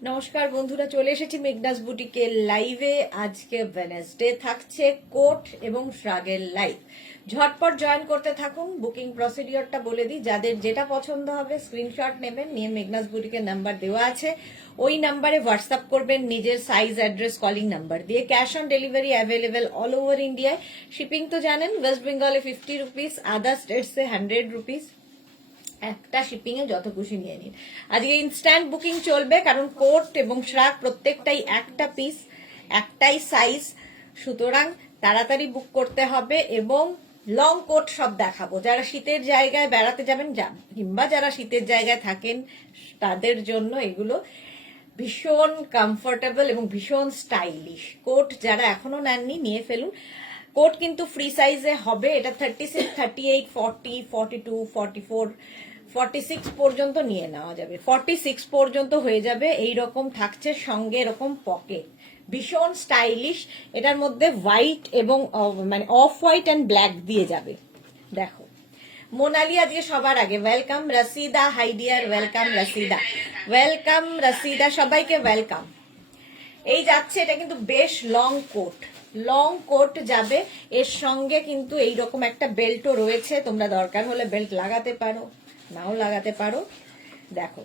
নমস্কার বন্ধুরা, চলে এসেছি মেঘনাস বুটিকে লাইভে। আজকে ওয়েডনেসডে, থাকছে কোট এবং শ্রাগের লাইভ। ঝটপট জয়েন করতে থাকুন। বুকিং প্রসিডিওরটা বলে দিই, যাদের যেটা পছন্দ হবে স্ক্রিনশট নেবেন, নিয়ে মেঘনাস বুটিকের নাম্বার দেওয়া আছে, ওই নাম্বারে হোয়াটসঅ্যাপ করবেন নিজের সাইজ, অ্যাড্রেস, কলিং নাম্বার দিয়ে। Cash on delivery available all over ইন্ডিয়ায়। শিপিং তো জানেন, ওয়েস্ট বেঙ্গলে 50 রুপিস, আদার স্টেটসে 100 রুপিস। একটা শিপিং এ যত খুশি নিয়ে নিন। আজকে ইনস্ট্যান্ট বুকিং চলবে, কারণ কোট এবং শ্রাগ প্রত্যেকটাই একটা পিস, একটাই সাইজ, সুতরাং তাড়াতাড়ি বুক করতে হবে। এবং লং কোট সব দেখাবো। যারা শীতের জায়গায় বেড়াতে যাবেন কিংবা যারা শীতের জায়গায় থাকেন, তাদের জন্য এগুলো ভীষণ কমফোর্টেবল এবং ভীষণ স্টাইলিশ। কোট যারা এখনো নেননি, নিয়ে ফেলুন। কোট কিন্তু ফ্রি সাইজে হবে। এটা 36, 38, 40, 42, 44, 46 পর্যন্ত নিয়ে নেওয়া যাবে। 46 পর্যন্ত হয়ে যাবে। এই রকম থাকছে, সঙ্গে এরকম পকেট, ভীষণ স্টাইলিশ। এটার মধ্যে হোয়াইট এবং মানে অফ হোয়াইট অ্যান্ড ব্ল্যাক দিয়ে যাবে। দেখো, মোনালি আজকে সবার আগে। Welcome Rashida, hi dear, welcome Rashida, welcome Rashida, সবাইকে ওয়েলকাম। এই যাচ্ছে, এটা কিন্তু বেশ লং কোট, লং কোট যাবে। এর সঙ্গে কিন্তু এইরকম একটা বেল্টও রয়েছে, তোমরা দরকার হলে বেল্ট লাগাতে পারো, নাও লাগাতে পারো। দেখো,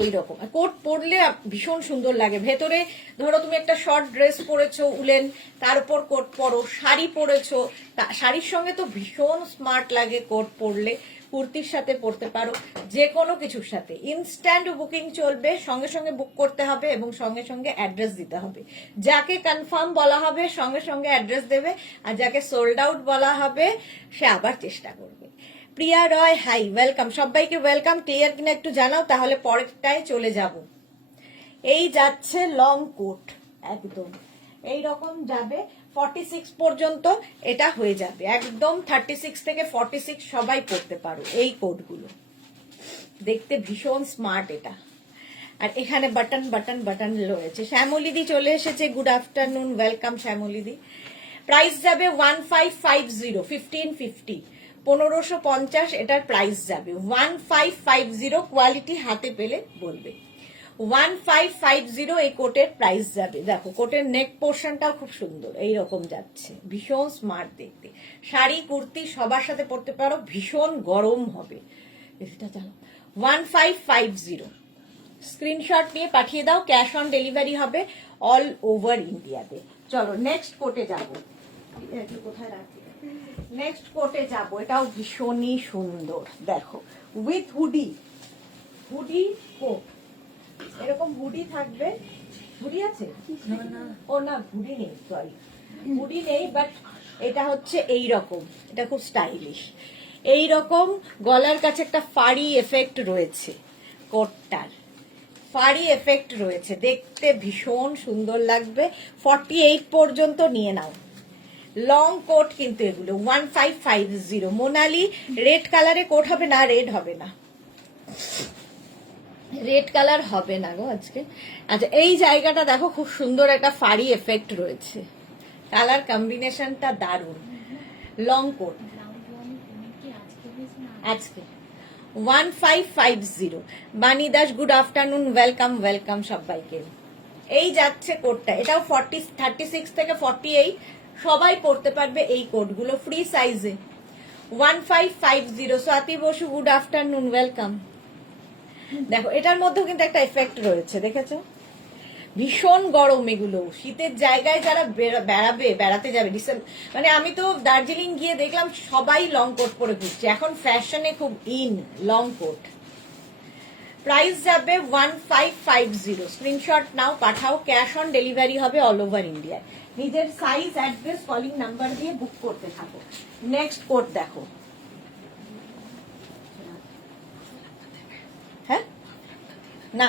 এইরকম কোট পরলে ভীষণ সুন্দর লাগে। ভেতরে ধরো তুমি একটা শর্ট ড্রেস পরেছো উলেন, তার উপর কোট পরো, শাড়ি পরেছো, শাড়ির সঙ্গে তো ভীষণ স্মার্ট লাগে কোট পরলে। কুর্তির সাথে পরতে পারো, যে কোনো কিছুর সাথে। ইনস্ট্যান্ট বুকিং চলবে, সঙ্গে সঙ্গে বুক করতে হবে এবং সঙ্গে সঙ্গে অ্যাড্রেস দিতে হবে। যাকে কনফার্ম বলা হবে সঙ্গে সঙ্গে অ্যাড্রেস দেবে, আর যাকে সোল্ড আউট বলা হবে সে আবার চেষ্টা করবে। প্রিয়া রয়, হাই, ওয়েলকাম, সবাইকে ওয়েলকাম। ক্লিয়ার কিনা একটু জানাও, তাহলে পরেরটায় চলে যাব। এই যাচ্ছে লং কোট, একদম এই রকম যাবে। 46 পর্যন্ত এটা হয়ে যাবে, একদম 36 থেকে 46 সবাই পরতে পারো এই কোটগুলো। দেখতে ভীষণ স্মার্ট এটা। আর এখানে বাটন বাটন বাটন রয়েছে। শ্যামলিদি চলে এসেছে, গুড আফটারনুন, ওয়েলকাম শ্যামলিদি। প্রাইস যাবে 1550, 1550, 1550 এটার প্রাইস যাবে। 1550, কোয়ালিটি হাতে পেলে বলবে। 1550 এই কোটের প্রাইস যাবে। দেখো, কোটের নেক পোর্শনটাও খুব সুন্দর, এইরকম যাচ্ছে, ভীষণ স্মার্ট দেখতে। শাড়ি কুর্তি সবার সাথে পরতে পারো, ভীষণ গরম হবে। এটা জানো, 1550। স্ক্রিনশট নিয়ে পাঠিয়ে দাও, ক্যাশ অন ডেলিভারি হবে অল ওভার ইন্ডিয়াতে। চলো নেক্সট কোটে যাবো। কোথায় রাখি? নেক্সট কোটে যাব, এটাও ভীষণই সুন্দর। দেখো, উইথ হুডি, হুডি কোট, এরকম হুডি থাকবে। হুডি আছে? ও না, হুডি নেই, সরি, হুডি নেই, বাট এটা হচ্ছে এই রকম, এটা খুব স্টাইলিশ। এই রকম গলার কাছে একটা ফাড়ি এফেক্ট রয়েছে, কোটটার ফাড়ি এফেক্ট রয়েছে, দেখতে ভীষণ সুন্দর লাগবে। 48 পর্যন্ত নিয়ে নাও। লং কোট কিন্তু এগুলো 1550। মোনালি, রেড কালারে কোট হবে না? রেড হবে না, রেড কালার হবে না গো আজকে। আচ্ছা, এই জায়গাটা দেখো, খুব সুন্দর একটা ফাড়ি এফেক্ট রয়েছে, কালার কম্বিনেশনটা দারুণ। লং কোট আজকে 1550। বানি Das, good afternoon, welcome welcome সবাইকে। এই যাচ্ছে কোটটা, এটাও 36 থেকে 48 সবাই পড়তে পারবে এই কোটগুলো, ফ্রি সাইজে। 1550। Swati Basu, good afternoon, welcome. দেখো, এটার মধ্যেও কিন্তু একটা এফেক্ট রয়েছে, দেখেছো? ভীষণ গরম এগুলো। শীতের জায়গায় যারা বেড়াতে যাবে, মানে আমি তো দার্জিলিং গিয়ে দেখলাম সবাই লং কোট পরে ঘুরছে, এখন ফ্যাশনে খুব ইন লং কোট। প্রাইস যাবে 1550। স্ক্রিনশট নাও, পাঠাও, ক্যাশ অন ডেলিভারি হবে অল ওভার ইন্ডিয়ায়। নিজের সাইজ, অ্যাড্রেস, কলিং নাম্বার দিয়ে বুক করতে থাকো। নেক্সট কোট দেখো। হ্যাঁ, না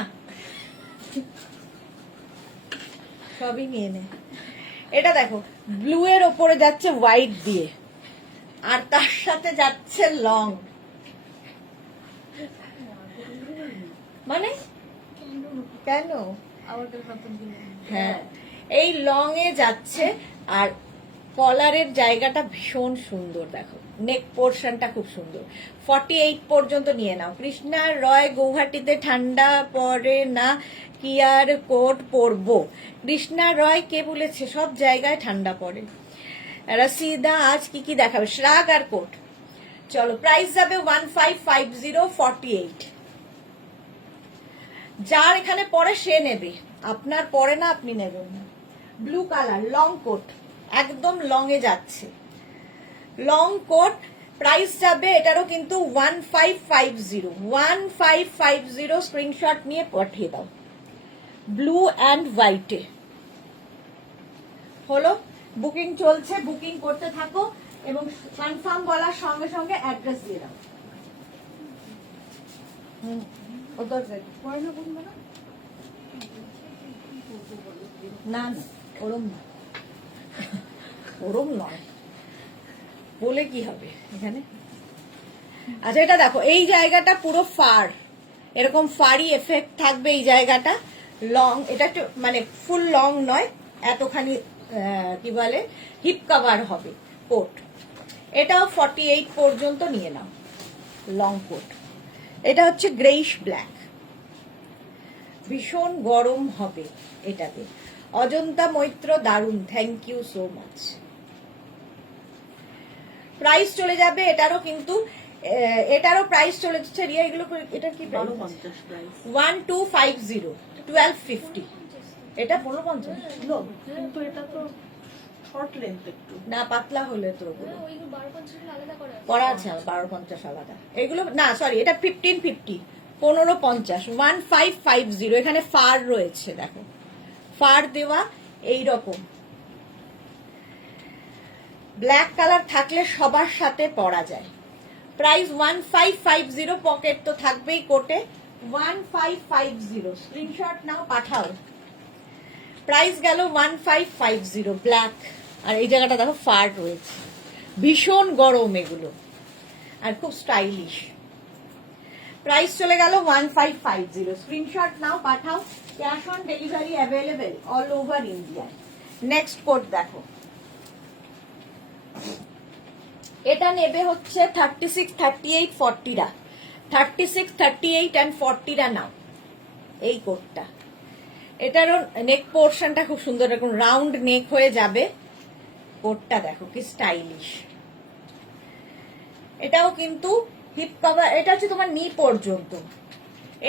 সবই নিয়ে নে। এটা দেখো, ব্লু এর ওপরে যাচ্ছে হোয়াইট দিয়ে, আর তার সাথে যাচ্ছে লং। মানে কেন? হ্যাঁ, এই লং এ যাচ্ছে, আর কলারের জায়গাটা ভীষণ সুন্দর। দেখো, নেক পোর্শনটা খুব সুন্দর। 48 পর্যন্ত নিয়ে নাও। কৃষ্ণা রয়, গৌহাটিতে ঠান্ডা পড়ে না, কি আর কোট পরবো? কৃষ্ণা রয় কে বলেছে? সব জায়গায় ঠান্ডা পড়ে। রসিদা আজ কি কি দেখাবে? শ্রাগ আর কোট। চলো, প্রাইস যাবে 1550, 48। যার এখানে পরে সে নেবে, আপনার পরে না, আপনি নেবেন না। ব্লু কালার লং কোট, একদম লং এ যাচ্ছে, লং কোট। প্রাইস যাবে এটারও কিন্তু 1550, 1550। স্ক্রিনশট নিয়ে পাঠিয়ে দাও। ব্লু অ্যান্ড হোয়াইটে হলো, বুকিং চলছে, বুকিং করতে থাকো এবং কনফার্ম বলার সঙ্গে সঙ্গে অ্যাড্রেস দিয়ে দাও। না না, ওরম না, ওরম নয়, বলে কি হবে এখানে। আচ্ছা, এটা দেখো, এই জায়গাটা পুরো ফার, এরকম ফারি এফেক্ট থাকবে এই জায়গাটা। লং, এটা একটু মানে ফুল লং নয়, এতখানি কি বলে হিপ কভার হবে কোট। এটাও 48 পর্যন্ত নিয়ে নাও, লং কোট। এটা হচ্ছে গ্রেইশ ব্ল্যাক, ভীষণ গরম হবে এটাতে। অজন্তা মৈত্র দারুণ, thank you so much. Price চলে যাবে এটারও কিন্তু, এটারও প্রাইস চলে যাচ্ছে রিয়া, এগুলো এটা কি প্রাইস? 1250, 1250। এটা 1250 কিন্তু এটা তো শর্ট লেন্থ একটু না, পাতলা হলে তো ওগুলো করা আছে 1250 আলাদা। এগুলো না, সরি, এটা 1550, 1550, 1550। এখানে ফার রয়েছে, দেখো ফার দেওয়া এইরকম। ব্ল্যাক কালার থাকলে সবার সাথে পরা যায়। প্রাইস 1550, পকেট তো থাকবেই কোটে। 1550, স্ক্রিনশট নাও, পাঠাও। প্রাইস গেল 1550, ব্ল্যাক। আর এই জায়গাটা দেখো ফার রয়েছে, ভীষণ গরম এগুলো, আর খুব স্টাইলিশ। প্রাইস চলে গেল 1550, স্ক্রিনশট নাও, পাঠাও। Cash on delivery available all over India. Next code দেখো, এটা নেবে হচ্ছে 36, 38, 40রা। 36, 38 অ্যান্ড 40রা নাও এই কোটটা। এটারও নেক পোর্শনটা খুব সুন্দর, এরকম রাউন্ড নেক হয়ে যাবে। কোটটা দেখো কি স্টাইলিশ। এটাও কিন্তু হিপ কভার, এটা হচ্ছে তোমার নি পর্যন্ত,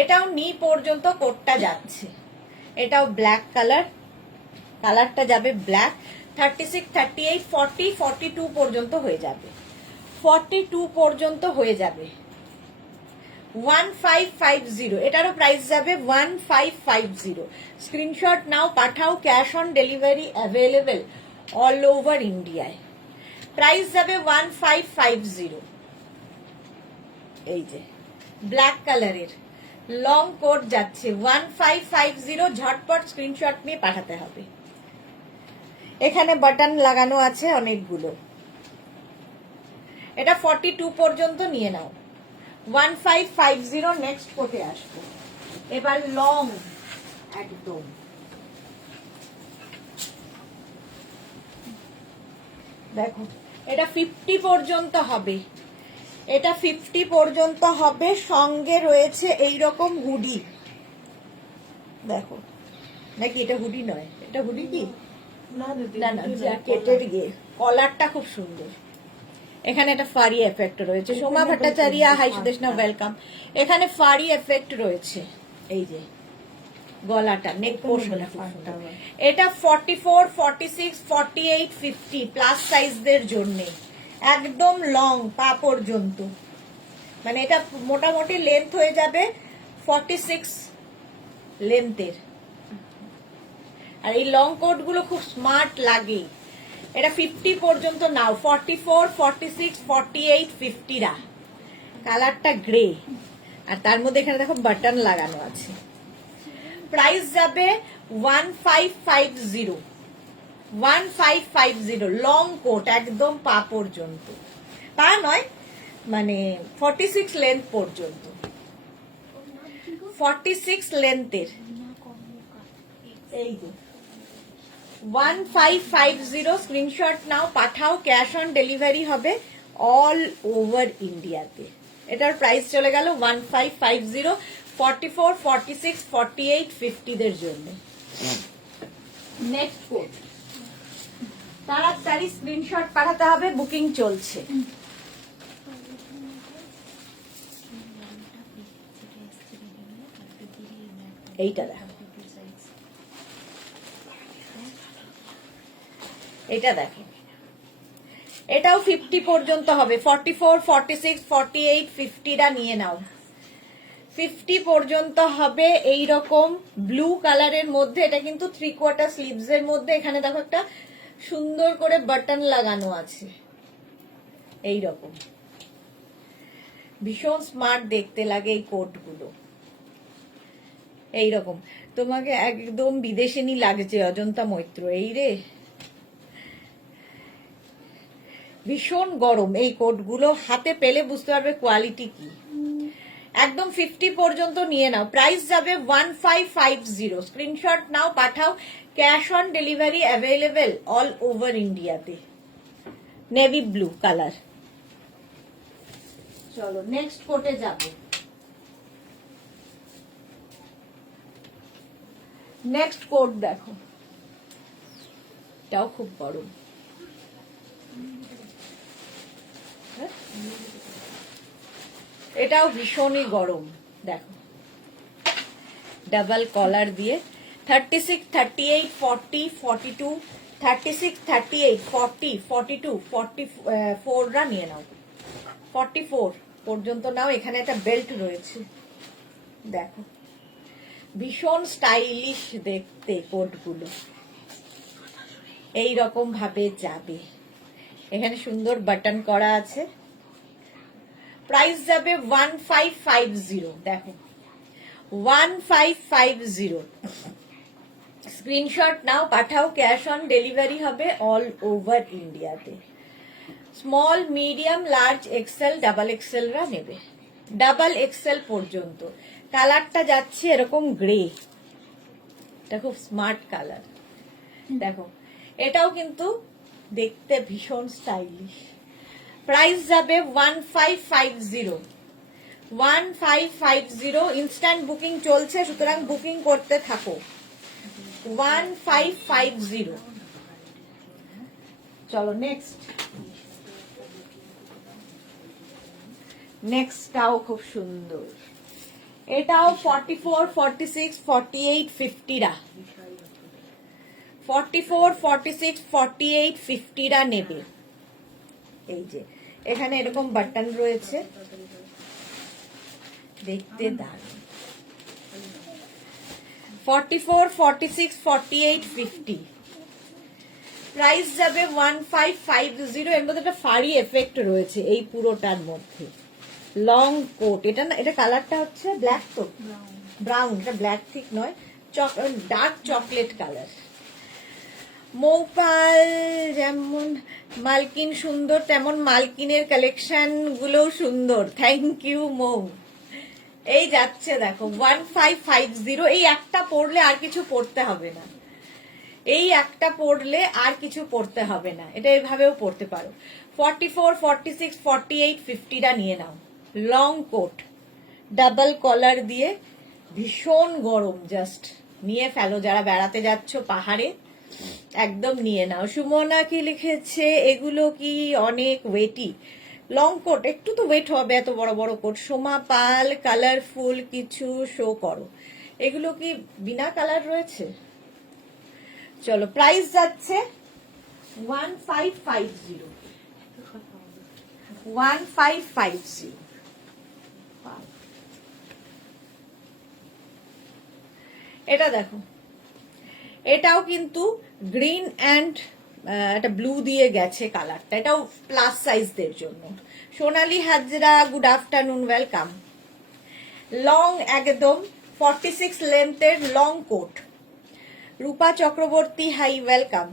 এটাও নি পর্যন্ত কোটটা যাচ্ছে। এটাও ব্ল্যাক কালার, কালারটা যাবে ব্ল্যাক। 36, 38, 40, 42 পর্যন্ত হয়ে যাবে, 42 পর্যন্ত হয়ে যাবে। 1550, এটারও প্রাইস যাবে 1550। স্ক্রিনশট নাও, পাঠাও। Cash on delivery available all over ইন্ডিয়ায়। প্রাইস যাবে 1550। এই যে ব্ল্যাক কালারের লং কোট যাচ্ছে 1550। ঝটপট স্ক্রিনশট নিয়ে পাঠাতে হবে। এখানে বাটন লাগানো আছে অনেকগুলো। এটা 42 পর্যন্ত নিয়ে নাও। 1550। নেক্সট কোটে আসবো এবার, লং একদম। দেখো, এটা 50 পর্যন্ত হবে, এটা 50 পর্যন্ত হবে। সঙ্গে রয়েছে এইরকম হুডি, দেখো। নাকি এটা হুডি নয়, এটা হুডি কি? না না না, জ্যাকেটের ইয়ে, কলারটা খুব সুন্দর। এখানে একটা ফারি এফেক্ট রয়েছে। Soma Bhattacharya, hi Sudeshna, welcome. এখানে ফারি এফেক্ট রয়েছে, এই যে গলাটা, নেক পোর্শন। এটা 44, 46, 48, 50 প্লাস সাইজদের জন্য একদম লং, পা পর্যন্ত। মানে এটা মোটামুটি লেন্থ হয়ে যাবে 46 লেন্থের। আর এই লং কোট গুলো খুব স্মার্ট লাগে। এটা 50 পর্যন্ত নাও, 44, 46, 48, 50রা। কালারটা গ্রে, আর তার মধ্যে এখানে দেখো বাটন লাগানো আছে। প্রাইস যাবে 1550, 1550। লং কোট একদম পা পর্যন্ত, পা নয় মানে 46 লেন্থ পর্যন্ত, 46 লেন্থের। এই যে 1550, স্ক্রিনশট নাও, পাঠাও। ক্যাশ অন ডেলিভারি হবে অল ওভার ইন্ডিয়াতে। এটার প্রাইস চলে গেল 1550, 44, 46, 48, 50 দের জন্য। নেক্সট কোড, তাড়াতাড়ি স্ক্রিনশট পাঠাতে হবে, বুকিং চলছে। এইটা দেখো, এটা দেখো, এটাও 50 পর্যন্ত হবে। 44, 46, 48, 50টা নিয়ে নাও। 50 পর্যন্ত হবে। এই রকম ব্লু কালারের মধ্যে, এটা কিন্তু 3/4 স্লিভস এর মধ্যে। এখানে দেখো একটা সুন্দর করে বাটন লাগানো আছে, এই রকম ভীষণ স্মার্ট দেখতে লাগে এই কোটগুলো। এইরকম তোমাকে একদম বিদেশিনী লাগছে অজন্তা মৈত্র। এই রে, ভীষণ গরম এই কোটগুলো, হাতে পেলে বুঝতে পারবে কোয়ালিটি কি। একদম 50 পর্যন্ত নিয়ে নাও। প্রাইস যাবে 1550। স্ক্রিনশট নাও, পাঠাও। Cash on delivery available all over ইন্ডিয়াতে। Navy blue colour. চলো নেক্সট কোটে যাব। নেক্সট কোট দেখো, এটাও খুব গরম। এটাও ভীষণই গরম। দেখো ডাবল কলার দিয়ে 36, 38, 40, 42, 36, 38, 40, 42, 44রা নিয়ে নাও। 44 পর্যন্ত নাও। এখানে একটা বেল্ট রয়েছে, দেখো ভীষণ স্টাইলিশ দেখতে কোটগুলো। এই রকম ভাবে যাবে। এখানে সুন্দর বাটন করা আছে। প্রাইস যাবে 1550। দেখো 1550। স্ক্রিনশট নাও, পাঠাও। ক্যাশ অন ডেলিভারি হবে অল ওভার ইন্ডিয়াতে। Small, medium, large, XL, double এক্সেলরা নেবে। ডাবল এক্সেল পর্যন্ত। কালারটা যাচ্ছে এরকম গ্রে, এটা খুব স্মার্ট কালার। দেখো এটাও কিন্তু দেখতে ভীষণ স্টাইলিশ। প্রাইস যাবে 1550। 1550। ইনস্ট্যান্ট বুকিং চলছে, সুতরাং বুকিং করতে থাকো। 1550। চলো নেক্সট। নেক্সটটাও খুব সুন্দর। এটাও 44, 46, 48, 50রা। 44, 46, 48, 50রা নেবে। এই যে এখানে এরকম বাটন রয়েছে, দেখতে দারুণ। 44, 46, 48, 50। প্রাইস যাবে 1550। এর মধ্যে একটা ফাড়ি এফেক্ট রয়েছে এই পুরোটার মধ্যে। Long coat. এটা না, এটা কালারটা হচ্ছে ব্ল্যাক, তো ব্রাউন। এটা ব্ল্যাক ঠিক নয়, ডার্ক চকলেট কালার। মৌপাল যেমন মালকিন সুন্দর, তেমন মালকিনের কালেকশন গুলোও সুন্দর। থ্যাংক ইউ মৌ। এই যাচ্ছে দেখো 1550। এই একটা পরলে আর কিছু পরতে হবে না। এই একটা পরলে আর কিছু পরতে হবে না। এটা এভাবেও পরতে পারো। 44, 46, 48, 50টা নিয়ে নাও। লং কোট, ডাবল কলার দিয়ে, ভীষণ গরম। জাস্ট নিয়ে ফেলো, যারা বেড়াতে যাচ্ছ পাহাড়ে, একদম নিয়ে নাও। সুমনা কি লিখেছে, এগুলো কি অনেক ওয়েটি? লং কোট একটু তো ওয়েট হবে, এত বড় বড় কোট। সোমা পাল, কালারফুল কিছু শো করো। এগুলো কি বিনা কালার রয়েছে? চলো প্রাইস যাচ্ছে 1550। 1550। এটা দেখো, এটাও কিন্তু গ্রিন অ্যান্ড একটা ব্লু দিয়ে গেছে কালারটা। এটাও প্লাস সাইজদের জন্য। Sonali Hazra, good afternoon, welcome. Long একদম 46 লেন্থের long coat. Rupa Chakraborty, hi, welcome.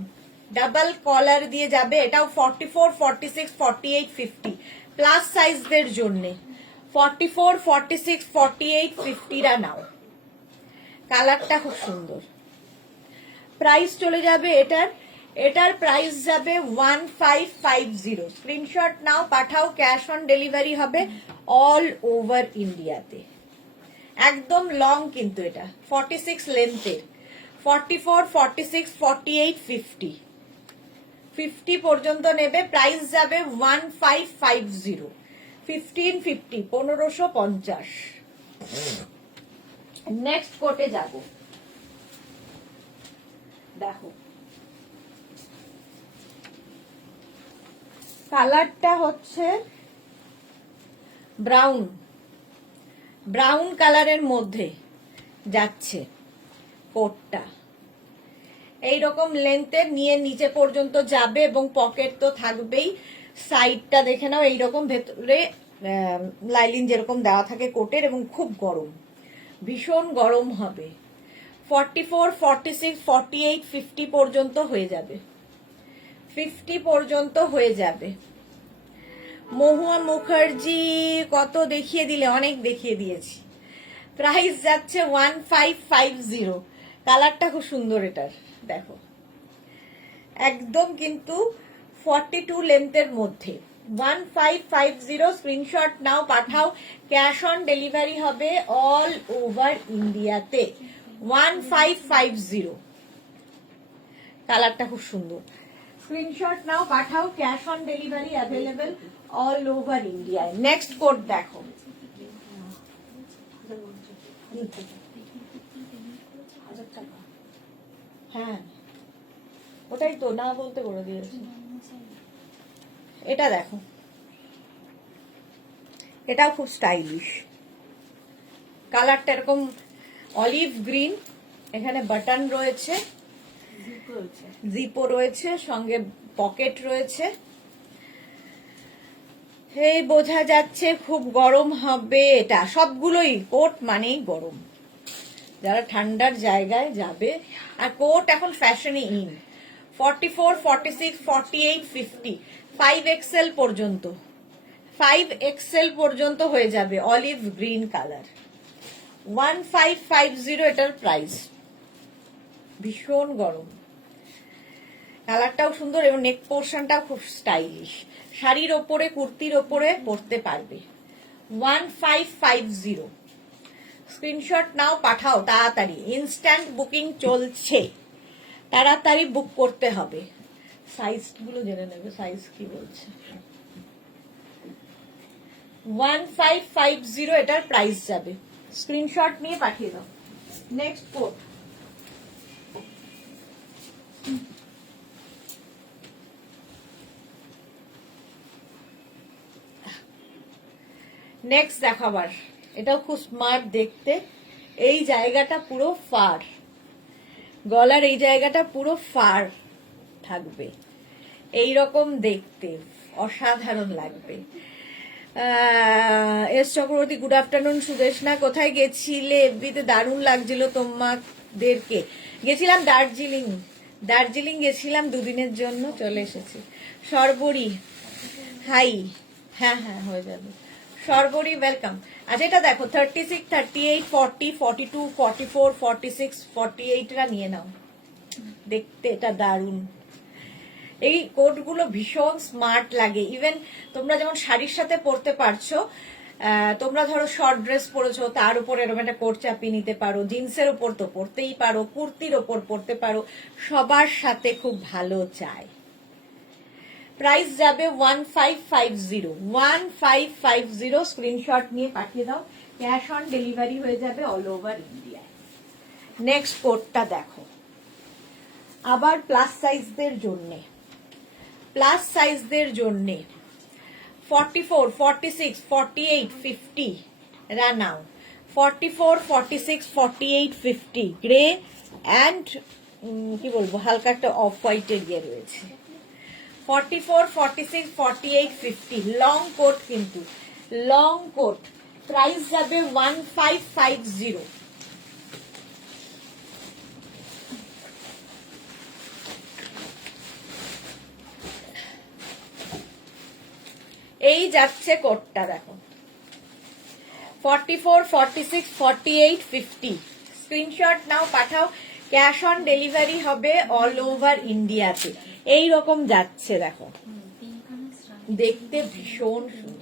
Double collar দিয়ে যাবে। এটাও 44, 46, 48, 50 প্লাস সাইজদের জন্য। 44, 46, 48, 50রা নাও। কালারটা খুব সুন্দর। প্রাইস চলে যাবে এটার এটার প্রাইস যাবে 1550। স্ক্রিনশট নাও, পাঠাও, ক্যাশ অন ডেলিভারি হবে অল ওভার ইন্ডিয়াতে। একদম লং কিন্তু এটা 46 লেন্থের, 44, 46, 48, 50 50 পর্যন্ত নেবে। প্রাইস যাবে 1550, 1550, 1550। নেক্সট কোটে যাব, দেখো কালারটা হচ্ছে ব্রাউন, ব্রাউন কালারের মধ্যে যাচ্ছে কোটটা। এইরকম লেন্থের নিয়ে নিচে পর্যন্ত যাবে এবং পকেট তো থাকবেই। সাইডটা দেখে নাও, এইরকম ভেতরে লাইলিন যেরকম দেওয়া থাকে কোটের, এবং খুব গরম, ভীষণ গরম হবে। 44, 46, 48, 50 পর্যন্ত হয়ে যাবে, 50 পর্যন্ত হয়ে যাবে। মহুয়া মুখার্জি কত দেখিয়ে দিলে? অনেক দেখিয়ে দিয়েছি। প্রাইস যাচ্ছে 1550। কালারটা খুব সুন্দর এটার, দেখো একদম কিন্তু 42 লেন্থের মধ্যে। 1550, স্ক্রিনশট নাও, পাঠাও, ক্যাশ অন ডেলিভারি হবে অল ওভার ইন্ডিয়াতে। 1550, কালারটা খুব সুন্দর। স্ক্রিনশট নাও, পাঠাও, cash on delivery available all over ইন্ডিয়ায়। নেক্সট কোড দেখো, হ্যাঁ ওটাই তো না বলতে করে দিয়েছি। এটা দেখো, এটাও খুব স্টাইলিশ। কালারটা এরকম অলিভ গ্রিন, এখানে বাটন রয়েছে, জিপও রয়েছে, সঙ্গে পকেট রয়েছে। এই বোঝা যাচ্ছে খুব গরম হবে এটা। সবগুলোই কোট মানেই গরম, যারা ঠান্ডার জায়গায় যাবে। আর কোট এখন ফ্যাশনে ইন। 44, 46, 48, 50, 5XL পর্যন্ত, 5XL পর্যন্ত হয়ে যাবে। অলিভ গ্রিন কালার, 1550 এটার প্রাইস। ভীষণ গরম, কালারটাও সুন্দর এবং নেক পোর্শনটাও খুব স্টাইলিশ। শাড়ির ওপরে, কুর্তির ওপরে পরতে পারবে। 1550, স্ক্রিনশট নাও, পাঠাও তাড়াতাড়ি। ইনস্ট্যান্ট বুকিং চলছে, তাড়াতাড়ি বুক করতে হবে। সাইজ গুলো জেনে নেবে, সাইজ কি বলছে। 1550 এটার প্রাইস যাবে। স্ক্রিনশট নিয়ে পাঠিয়ে দাও। নেক্সট কোড, নেক্সট দেখাবার, এটাও খুব স্মার্ট দেখতে। এই জায়গাটা পুরো ফার, গলার এই জায়গাটা পুরো ফার থাকবে, এই রকম দেখতে অসাধারণ লাগবে। S Chakraborty, good afternoon. Sudeshna, কোথায় গেছিলে? এফবিতে দারুণ লাগছিল তোমাদেরকে। গেছিলাম দার্জিলিং, দার্জিলিং গেছিলাম দুদিনের জন্য, চলে এসেছি। সর্বরী হাই, হ্যাঁ হ্যাঁ হয়ে যাবে। সর্বরী ওয়েলকাম। আচ্ছা এটা দেখো, 36, 38, 40, 42, 44, 46, 48টা নিয়ে নাও। দেখতে এটা দারুণ। এই কোটগুলো ভীষণ স্মার্ট লাগে। ইভেন তোমরা যেমন শাড়ির সাথে পরতে পারছো, তোমরা ধরো শর্ট ড্রেস পরেছো, তার উপর এরকম একটা কোট চাপিয়ে নিতে পারো, জিন্সের উপর তো পরতেই পারো, কুর্তির ওপর পরতে পারো, সবার সাথে খুব ভালো চায়। প্রাইস যাবে 1550, 1550, স্ক্রিনশট নিয়ে পাঠিয়ে দাও, ক্যাশ অন ডেলিভারি হয়ে যাবে অল ওভার ইন্ডিয়ায়। নেক্সট কোটটা দেখো, আবার প্লাস সাইজদের জন্যে, প্লাস সাইজদের জন্যে 44, 46, 48, 50 রানাও। 44, 46, 48, 50 গ্রে অ্যান্ড কি বলবো, হালকা একটা অফ হোয়াইটের ইয়ে রয়েছে। 44, 46, 48, 50 লং কোট, কিন্তু লং কোট। প্রাইস যাবে 1550। এই যাচ্ছে কোটটা দেখো, 44, 46, 48, 50, স্ক্রিনশট নাও, পাঠাও, ক্যাশ অন ডেলিভারি হবে অল ওভার ইন্ডিয়াতে। এই রকম যাচ্ছে দেখো, দেখতে ভীষণ সুন্দর।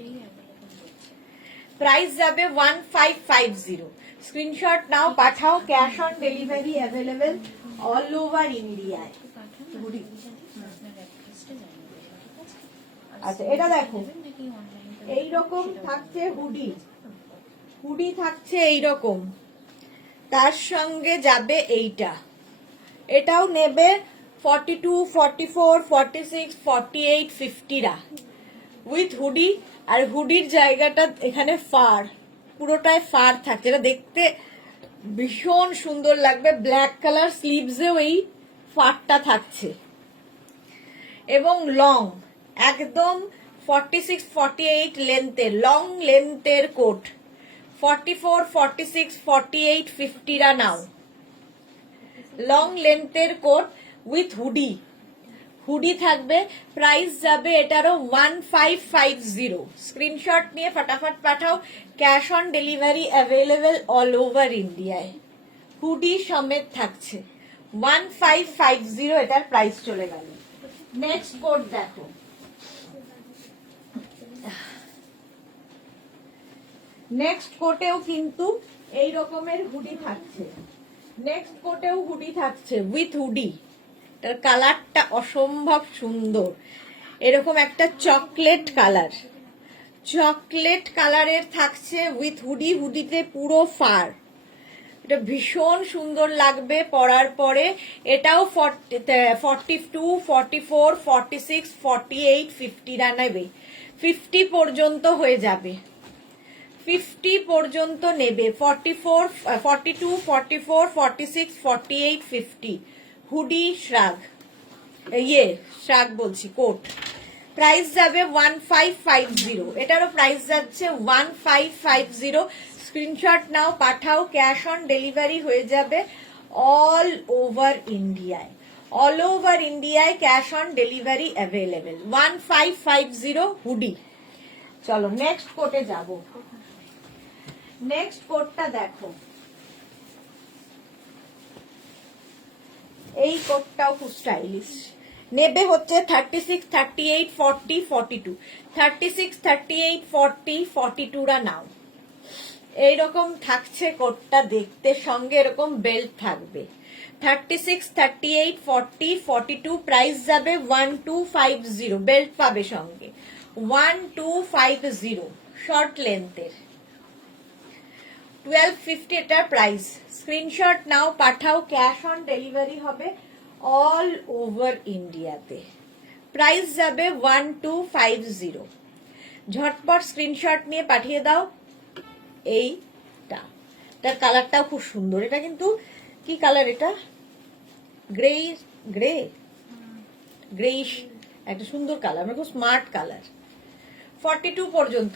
প্রাইস যাবে 1550। স্ক্রিনশট নাও, পাঠাও, cash on delivery available all over ইন্ডিয়ায়। আচ্ছা, এটা দেখো, এইরকম থাকছে হুডি, হুডি থাকছে এইরকম, তার সঙ্গে যাবে এইটা, এটাও নেবে 42, 44, 46, 48, 50রা উইথ হুডি। আর হুডির জায়গাটা এখানে ফার, পুরোটায় ফার থাকছে, এটা দেখতে ভীষণ সুন্দর লাগবে। ব্ল্যাক কালার স্লিভসেও এই ফারটা থাকছে এবং লং, একদম 46, 48 লেন্থের, লং লেন্থের কোট। 44, 46, 48, 50রা নাও, লং লেন্থের কোট উইথ হুডি, হুডি থাকবে। প্রাইস যাবে এটারও 1550। স্ক্রিনশট নিয়ে ফটাফট পাঠাও, cash on delivery available all over ইন্ডিয়ায়, হুডি সমেত থাকছে 1550। এটার প্রাইস চলে গেল। নেক্সট কোট দেখো, নেক্সট কোটেও কিন্তু এই রকমের হুডি থাকছে, নেক্সট কোটেও হুডি থাকছে উইথ হুডি। তার কালারটা অসম্ভব সুন্দর, এরকম একটা চকলেট কালার, চকলেট কালারের থাকছে উইথ হুডি, হুডিতে পুরো ফার, এটা ভীষণ সুন্দর লাগবে পরার পরে। এটাও 42, 44, 46, 48, 50রা নেবে, 50 পর্যন্ত হয়ে যাবে, 50 পর্যন্ত নেবে। 44, 42, 44, 46, 48, 50 হুডি শ্রাগ, শ্রাগ বলছি, কোট। প্রাইস যাবে 1550। এটারও প্রাইস যাচ্ছে 1550। স্ক্রিনশট নাও, পাঠাও, ক্যাশ অন ডেলিভারি হয়ে যাবে অল ওভার ইন্ডিয়ায়, অল ওভার ইন্ডিয়ায় cash on delivery available 1550 hoodie. চলো নেক্সট কোটে যাব। নেক্সট কোটটা দেখো, এই কোটটাও খুব স্টাইলিশ, নেবে হচ্ছে 36, 38, 40, 42, 36, 38, 40, 42রা নাও। এইরকম থাকছে কোটটা দেখতে, সঙ্গে এরকম বেল্ট থাকবে। 36, 38, 40, 42 প্রাইস যাবে 1250, বেল্ট পাবে সঙ্গে 1250, শর্ট লেন্থের 1250 এটার প্রাইস। স্ক্রিনশট নাও, পাঠাও, ক্যাশ অন ডেলিভারি হবে অল ওভার ইন্ডিয়াতে। প্রাইস যাবে 1250। ঝটপট স্ক্রিনশট নিয়ে পাঠিয়ে দাও। এইটা, তার কালারটাও খুব সুন্দর, এটা কিন্তু কি কালার, এটা গ্রে, গ্রে গ্রেইশ, একটা সুন্দর কালার, মানে খুব স্মার্ট কালার। 42 পর্যন্ত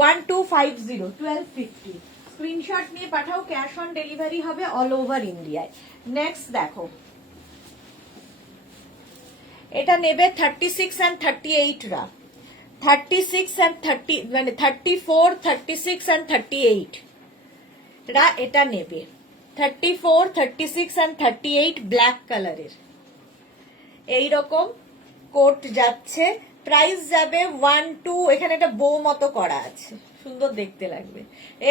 1250, 1250। স্ক্রিনশট নিয়ে পাঠাও, ক্যাশ অন ডেলিভারি হবে অল ওভার ইন্ডিয়ায়। নেক্সট দেখো, এটা নেবে 36 and 38রা, 36 and 30, মানে 34, 36 and 38 রা এটা নেবে। 34, 36 and 38 ব্ল্যাক কালারের এইরকম কোট যাচ্ছে। প্রাইস যাবে 12, এখানে একটা বো মতো করা আছে, সুন্দর দেখতে লাগবে।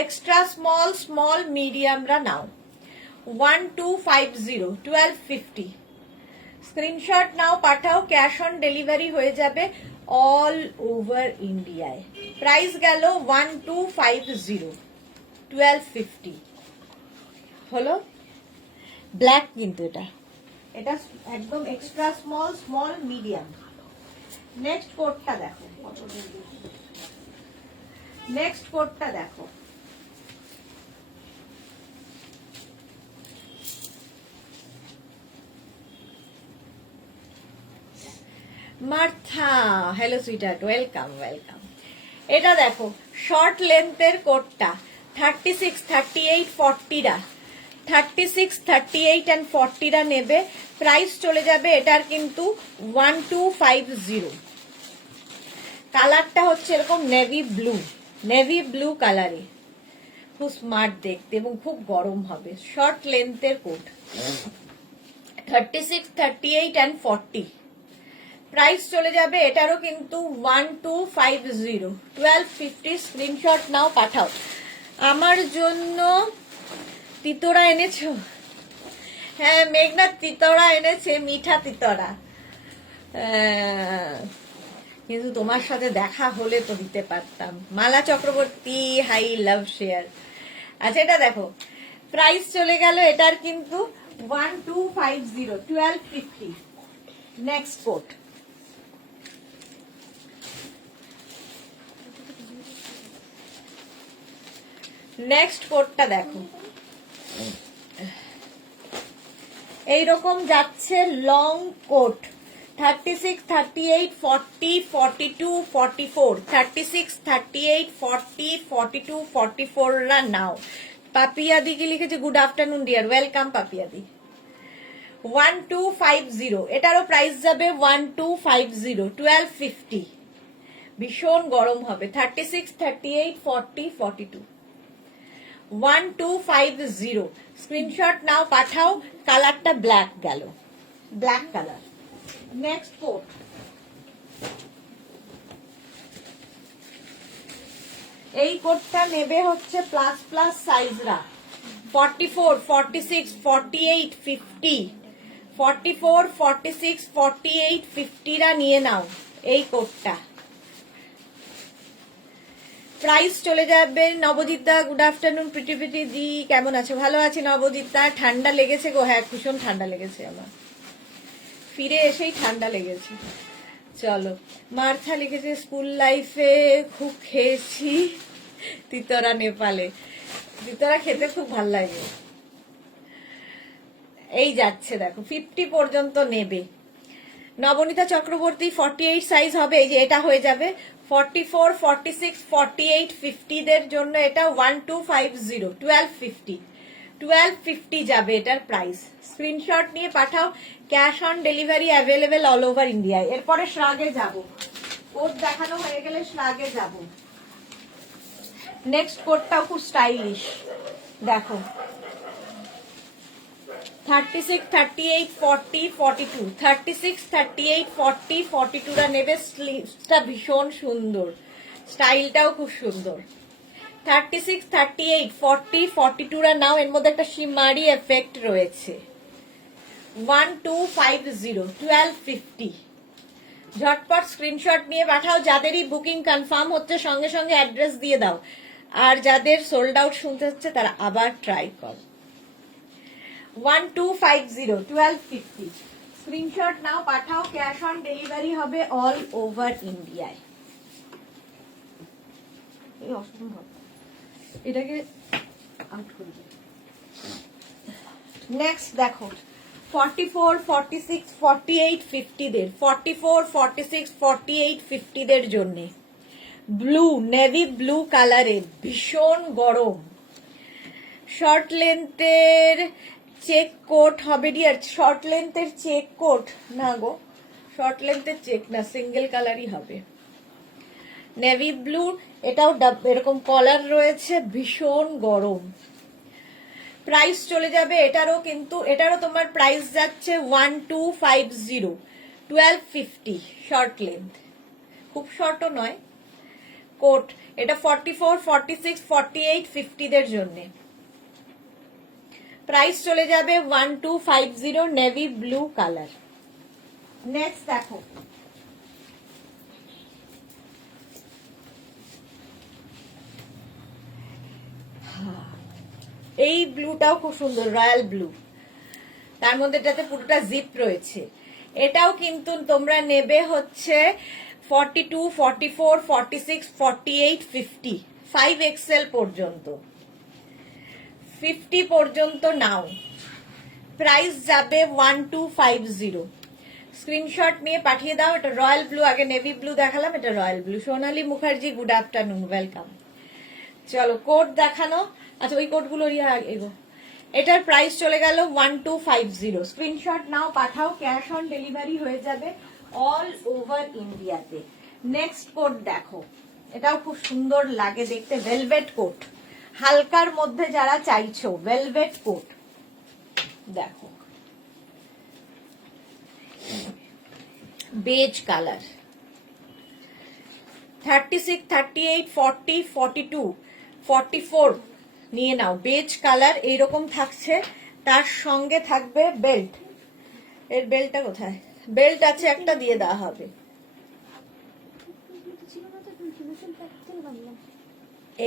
এক্সট্রা স্মল, স্মল, মিডিয়ামরা নাও 1250, 1250। স্ক্রিনশট নাও, পাঠাও, ক্যাশ অন ডেলিভারি হয়ে যাবে অল ওভার ইন্ডিয়ায়। প্রাইস গেল 1250, 1250 হলো। ব্ল্যাক কিন্তু এটা, এটা একদম extra small, small, medium. Next কোটটা দেখো, নেক্সট কোটটা দেখো, Martha, hello sweetheart, welcome welcome. এটা দেখো, শর্ট লেন্থের কোটটা 36, 38, 40রা, 36, 38 and 40রা নেবে। প্রাইস চলে যাবে এটার কিন্তু 1250। কালারটা হচ্ছে এরকম নেভি ব্লু, নেভি ব্লু কালারে, খুব স্মার্ট দেখতে এবং খুব গরম হবে। শর্ট লেন্থের কোট, 36, 38 and 40 প্রাইস চলে যাবে এটারও কিন্তু 1250 1250 স্ক্রিনশট নাও পাঠাও। আমার জন্য তিতোরা এনেছো? হ্যাঁ মেঘনাথ তিতোরা এনেছে, মিঠা তিতোরা। কিন্তু তোমার সাথে দেখা হলে তো দিতে পারতাম। মালা চক্রবর্তী হাই লাভ শেয়ার। আচ্ছা এটা দেখো প্রাইস চলে গেল এটার কিন্তু 1250 1250 নেক্সট কোট। নেক্সট কোটটা দেখো এইরকম যাচ্ছে লং কোট 36, 38, 40, 42, 44 36, 38, 40, 42, 44 রা নাও। পাপিয়াদি কি লিখেছে গুড আফটারনুন ডিয়ার, ওয়েলকাম পাপিয়াদি। 1250 এটারও প্রাইস যাবে 1250 1250 ভীষণ গরম হবে 36, 38, 40, 42 1250 স্ক্রিনশট নাও পাঠাও। কালারটা ব্ল্যাক গেল, ব্ল্যাক কালার। নেক্সট কোট এই কোটটা নেবে হচ্ছে প্লাস প্লাস সাইজরা 44, 46, 48, 50 44, 46, 48, 50 রা নিয়ে নাও এই কোটটা। প্রাইস চলে যাবে নবজিতা গুড আফটারনুন প্রীতি জি কেমন আছো? ভালো আছি নবজিতা। ঠান্ডা লেগেছে গো, হ্যাঁ ভীষণ ঠান্ডা লেগেছে আমার, ফিরে এসেই ঠান্ডা লেগেছে। চলো মার্থা লিখেছে স্কুল লাইফে খুব খেয়েছি তিতরা নেপালে, তিতরা খেতে খুব ভাল লাগে। এই যাচ্ছে দেখো 50 পর্যন্ত নেবে। নবনীতা চক্রবর্তী 48 সাইজ হবে, এই যে এটা হয়ে যাবে 44, 46, 48, 50 দের জন্য এটা 1250 1250 1250 যাবে এটার প্রাইস। স্ক্রিনশট নিয়ে পাঠাও, cash on delivery available all over ইন্ডিয়ায়। এরপরে শ্রাগে যাব, কোট দেখানো হয়ে গেলে শ্রাগে যাব। নেক্সট কোটটাও খুব স্টাইলিশ দেখো 36, 38, 40, 42 36, 38, 40, 42 রা নেবে। স্লিভসটা ভীষণ সুন্দর, স্টাইলটাও খুব সুন্দর। 36, 38, 40, 42 রা নাও। এর মধ্যে একটা শিমারি এফেক্ট রয়েছে। 1250 1250 ঝটপট স্ক্রিনশট নিয়ে পাঠাও। যাদেরই বুকিং কনফার্ম হচ্ছে সঙ্গে সঙ্গে অ্যাড্রেস দিয়ে দাও, আর যাদের সোল্ড আউট শুনতে হচ্ছে তারা আবার ট্রাই কর। 1250 1250 স্ক্রিনশট নাও পাঠাও, ক্যাশ অন ডেলিভারি হবে অল ওভার ইন্ডিয়ায়। এটাকে আউট করে দিই। নেক্সট দেখো 44, 46, 48, 50 দের 44, 46, 48, 50 দের জন্য ব্লু নেভি ব্লু কালারের ভীষণ গরম শর্ট লেন্থের চেক কোট হবে ডিয়ার। শর্ট লেন্থের চেক কোট না গো, শর্ট লেন্থের চেক না, সিঙ্গেল কালারই হবে। নেভি ব্লু, এটাও এরকম কলার রয়েছে, ভীষণ গরম। প্রাইস চলে যাবে এটারও, কিন্তু এটারও তোমার প্রাইস যাচ্ছে 1250 1250 শর্ট লেন্থ, খুব শর্টও নয় কোট। এটা 44, 46, 48, 50 দের জন্য প্রাইস চলে যাবে 1250 নেভি ব্লু কালার। নেক্সট দেখো এই ব্লুটাও খুব সুন্দর, রয়্যাল ব্লু, তার মধ্যে এটাতে পুরোটা জিপ রয়েছে। এটাও কিন্তু তোমরা নেবে হচ্ছে 42, 44, 46, 48, 50 5XL পর্যন্ত, 50 পর্যন্ত নাও। প্রাইস যাবে 1250 স্ক্রিনশট নিয়ে পাঠিয়ে দাও। এটা রয়্যাল ব্লু, আগে নেভি ব্লু দেখালাম, এটা রয়্যাল ব্লু। সোনালী মুখার্জি গুড আফটারনুন, ওয়েলকাম। চলো কোড দেখানো, আচ্ছা ওই কোডগুলো এগো। এটার প্রাইস চলে গেল 1250 স্ক্রিনশট নাও পাঠাও, ক্যাশ অন ডেলিভারি হয়ে যাবে অল ওভার ইন্ডিয়াতে। নেক্সট কোড দেখো, এটাও খুব সুন্দর লাগে দেখতে, ভেলভেট কোট, হালকার মধ্যে যারা চাইছো ভেলভেট কোট দেখো বেজ কালার, 36, 38, 40, 42, 44 নিয়ে নাও। বেজ কালার এইরকম থাকছে, তার সঙ্গে থাকবে বেল্ট। এর বেল্টটা কোথায়? বেল্ট আছে একটা, দিয়ে দেওয়া হবে।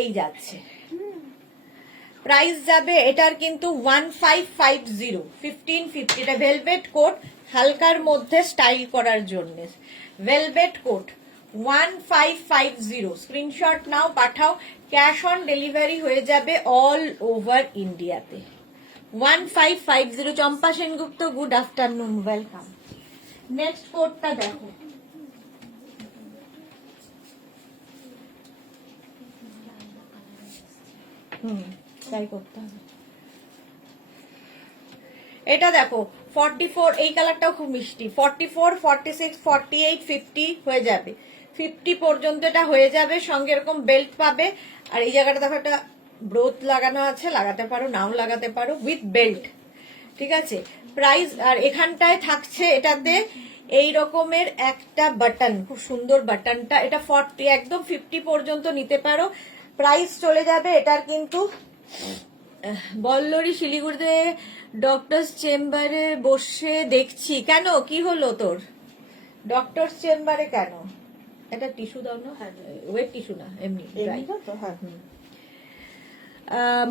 এই যাচ্ছে, প্রাইস যাবে এটার কিন্তু 1550, 1550। এটা ভেলভেট কোট, হালকার মধ্যে স্টাইল করার জন্য ভেলভেট কোট 1550। স্ক্রিনশট নাও, পাঠাও। ক্যাশ অন ডেলিভারি হয়ে যাবে অল ওভার ইন্ডিয়াতে। 1550। Champa Sengupta, good afternoon, welcome. Next কোটটা দেখো, তাই করতে হবে। এটা দেখো 44, এই কালারটাও খুব মিষ্টি। 44, 46, 48, 50 হয়ে যাবে। 50 পর্যন্ত এটা হয়ে যাবে। সঙ্গে এরকম বেল্ট পাবে। আর এই জায়গাটা দেখো একটা ব্রোথ লাগানো আছে, লাগাতে পারো, নাও লাগাতে পারো, উইথ বেল্ট। ঠিক আছে, প্রাইস। আর এখানটায় থাকছে এটাতে এই রকমের একটা বাটন, খুব সুন্দর বাটনটা। এটা 40, একদম 50 পর্যন্ত নিতে পারো। প্রাইস চলে যাবে এটার কিন্তু, বল্লরি শিলিগুড়িতে ডক্টর চেম্বারে বসে দেখছি। কেন, কি হলো তোর? ডক্টর চেম্বারে কেন? এটা টিস্যু দাও না, ওয়েট টিস্যু না, এমনি dry।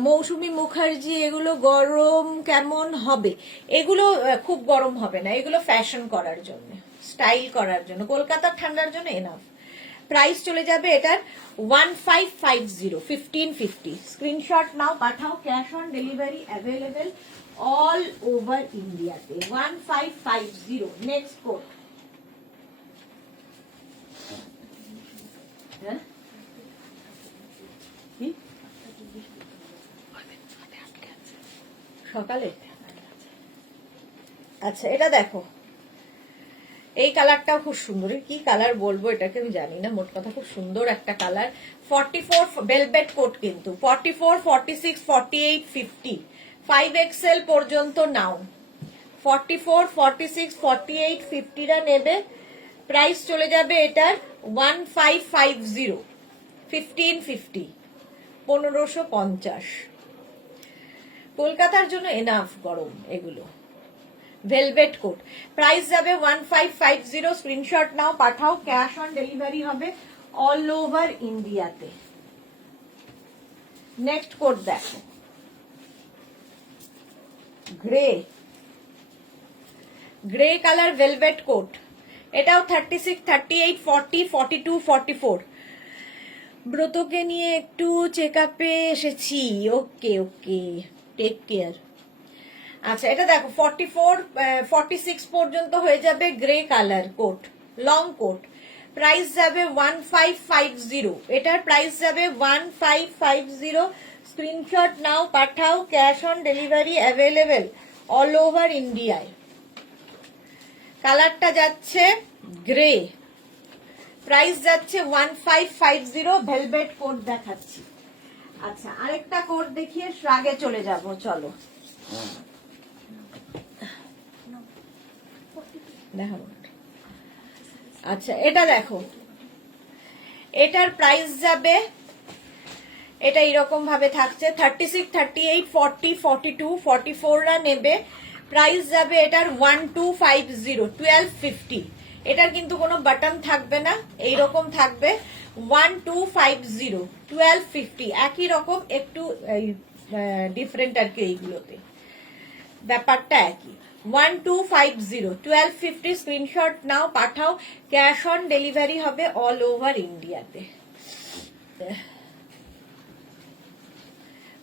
মৌসুমী মুখার্জি, এগুলো গরম কেমন হবে? এগুলো খুব গরম হবে না, এগুলো ফ্যাশন করার জন্য, স্টাইল করার জন্য, কলকাতার ঠান্ডার জন্য এনাফ। প্রাইস চলে যাবে এটার 1550, 1550। স্ক্রিনশট নাও, পাঠাও। Cash on delivery available all over ইন্ডিয়াতে। 1550। নেক্সট কোড, হ্যাঁ কি সকালে? আচ্ছা, এটা দেখো, এই কালারটাও খুব সুন্দর। কি কালার বলবো এটাকে আমি জানি না, মোট কথা খুব সুন্দর একটা কালার। 44 ভেলভেট কোট কিন্তু, 44, 46, 48, 50, 5XL পর্যন্ত নাও। 44, 46, 48, 50রা নেবে। প্রাইস চলে যাবে এটার 1550, 1550, 1550। কলকাতার জন্য এনাফ গরম এগুলো। ভেলভেট কোট, প্রাইস যাবে 1550। স্ক্রিনশট নাও, পাঠাও। ক্যাশ অন ডেলিভারি হবে অল ওভার ইন্ডিয়াতে। নেক্সট কোট দেখো, grey, grey colour velvet coat. এটাও 36, 38, 40, 42, 44। ব্রতকে নিয়ে একটু চেক আপে এসেছি। Okay okay, take care. আচ্ছা, এটা দেখো 44, 46 পর্যন্ত হয়ে যাবে। Grey colour coat, long coat. Price যাবে 1550। এটার প্রাইস যাবে 1550। স্ক্রিনশট নাও, পাঠাও। Cash on delivery available all over ইন্ডিয়ায়। কালারটা যাচ্ছে গ্রে, প্রাইস যাচ্ছে 1550। ভেলভেট কোট দেখাচ্ছি। আচ্ছা, আরেকটা কোট দেখিয়ে শ্রাগে চলে যাব, চলো। দেখাবো। আচ্ছা, এটা দেখো, এটার প্রাইস যাবে, এটা এরকম ভাবে থাকছে 36, 38, 40, 42, 44রা নেবে। প্রাইস যাবে এটার 1250, 1250। এটার কিন্তু কোনো বাটন থাকবে না, এইরকম থাকবে 1250, 1250। একই রকম, একটু ডিফারেন্ট আর কি, এইগুলোতে ব্যাপারটা একই। 1250, 1250। স্ক্রিনশট নাও, পাঠাও। ক্যাশ অন ডেলিভারি হবে অল ওভার ইন্ডিয়াতে।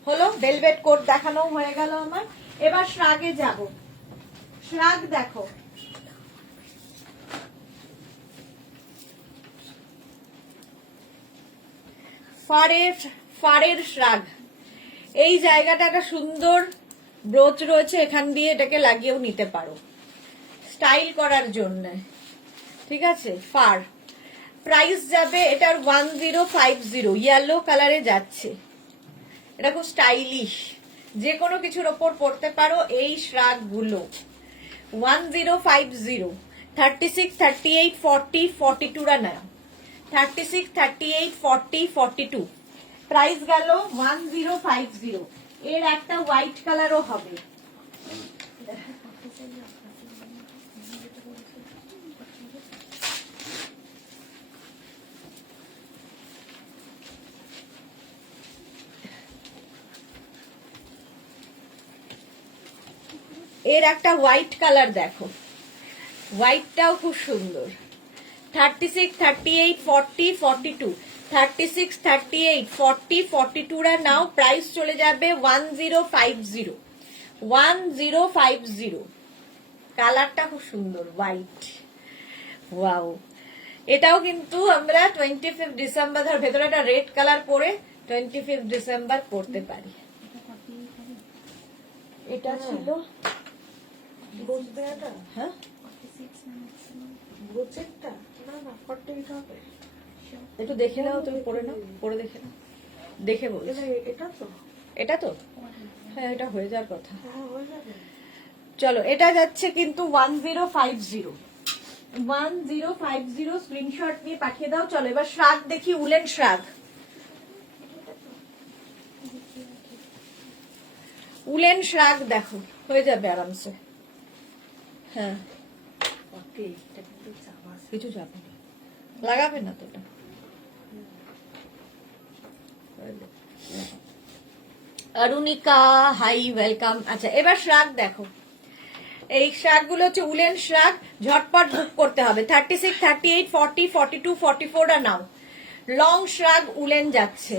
হলো, ভেলভেট কোট দেখানো হয়ে গেল আমার। এবার শ্রাগে যাব। শ্রাগ দেখো, ফারের শ্রাগ। এই জায়গাটা একটা সুন্দর ব্রোচ রয়েছে, এখান দিয়ে এটাকে লাগিয়েও নিতে পারো স্টাইল করার জন্য। ঠিক আছে, ফার। প্রাইস যাবে এটার 1050, ইয়েলো কালারে যাচ্ছে। এটা খুব স্টাইলিশ, যে কোনো কিছুর ওপর পড়তে পারো এই শ্রাগ গুলো। 1050। 36, 38, 40, 42 রা না 36, 38, 40, 42 প্রাইস গেল 1050। এর একটা হোয়াইট কালারও হবে। এর একটা হোয়াইট কালার দেখো, হোয়াইটটাও খুব সুন্দর। 36, 38, 40, 42 36, 38, 40, 42 রা নাও প্রাইস চলে যাবে 1050। 1050 কালারটা খুব সুন্দর হোয়াইট। ওয়াও, এটাও কিন্তু আমরা 25 ডিসেম্বর ধর ভেতরে একটা রেড কালার পরে 25 ডিসেম্বর পরতে পারি। এটা ছিল বুঝবে এটা হ্যাঁ বুঝেটা না না 48 হবে। একটু দেখে নাও, তুমি পরে নাও, পরে দেখে নাও, দেখে বল। এটা তো এটা তো হ্যাঁ, এটা হয়ে যাওয়ার কথা। হ্যাঁ হয়ে যাবে। চলো, এটা যাচ্ছে কিন্তু 1050। 1050 স্ক্রিনশট নিয়ে পাঠিয়ে দাও। চলো এবার শ্রাগ দেখি, উলেন শ্রাগ। উলেন শ্রাগ দেখো, হয়ে যাবে আরামসে। হ্যাঁ, ওকে এটা কিন্তু চাপ আছে। কিছু যাবে না, লাগাবে না তো এটা। Arunika hi welcome. আচ্ছা, এবার শ্রাগ দেখো। এই শ্রাগ গুলো হচ্ছে উলেন শ্রাগ, ঝটপট বুক করতে হবে। 36, 38, 40, 42, 44 রা নাও। লং শ্রাগ উলেন যাচ্ছে,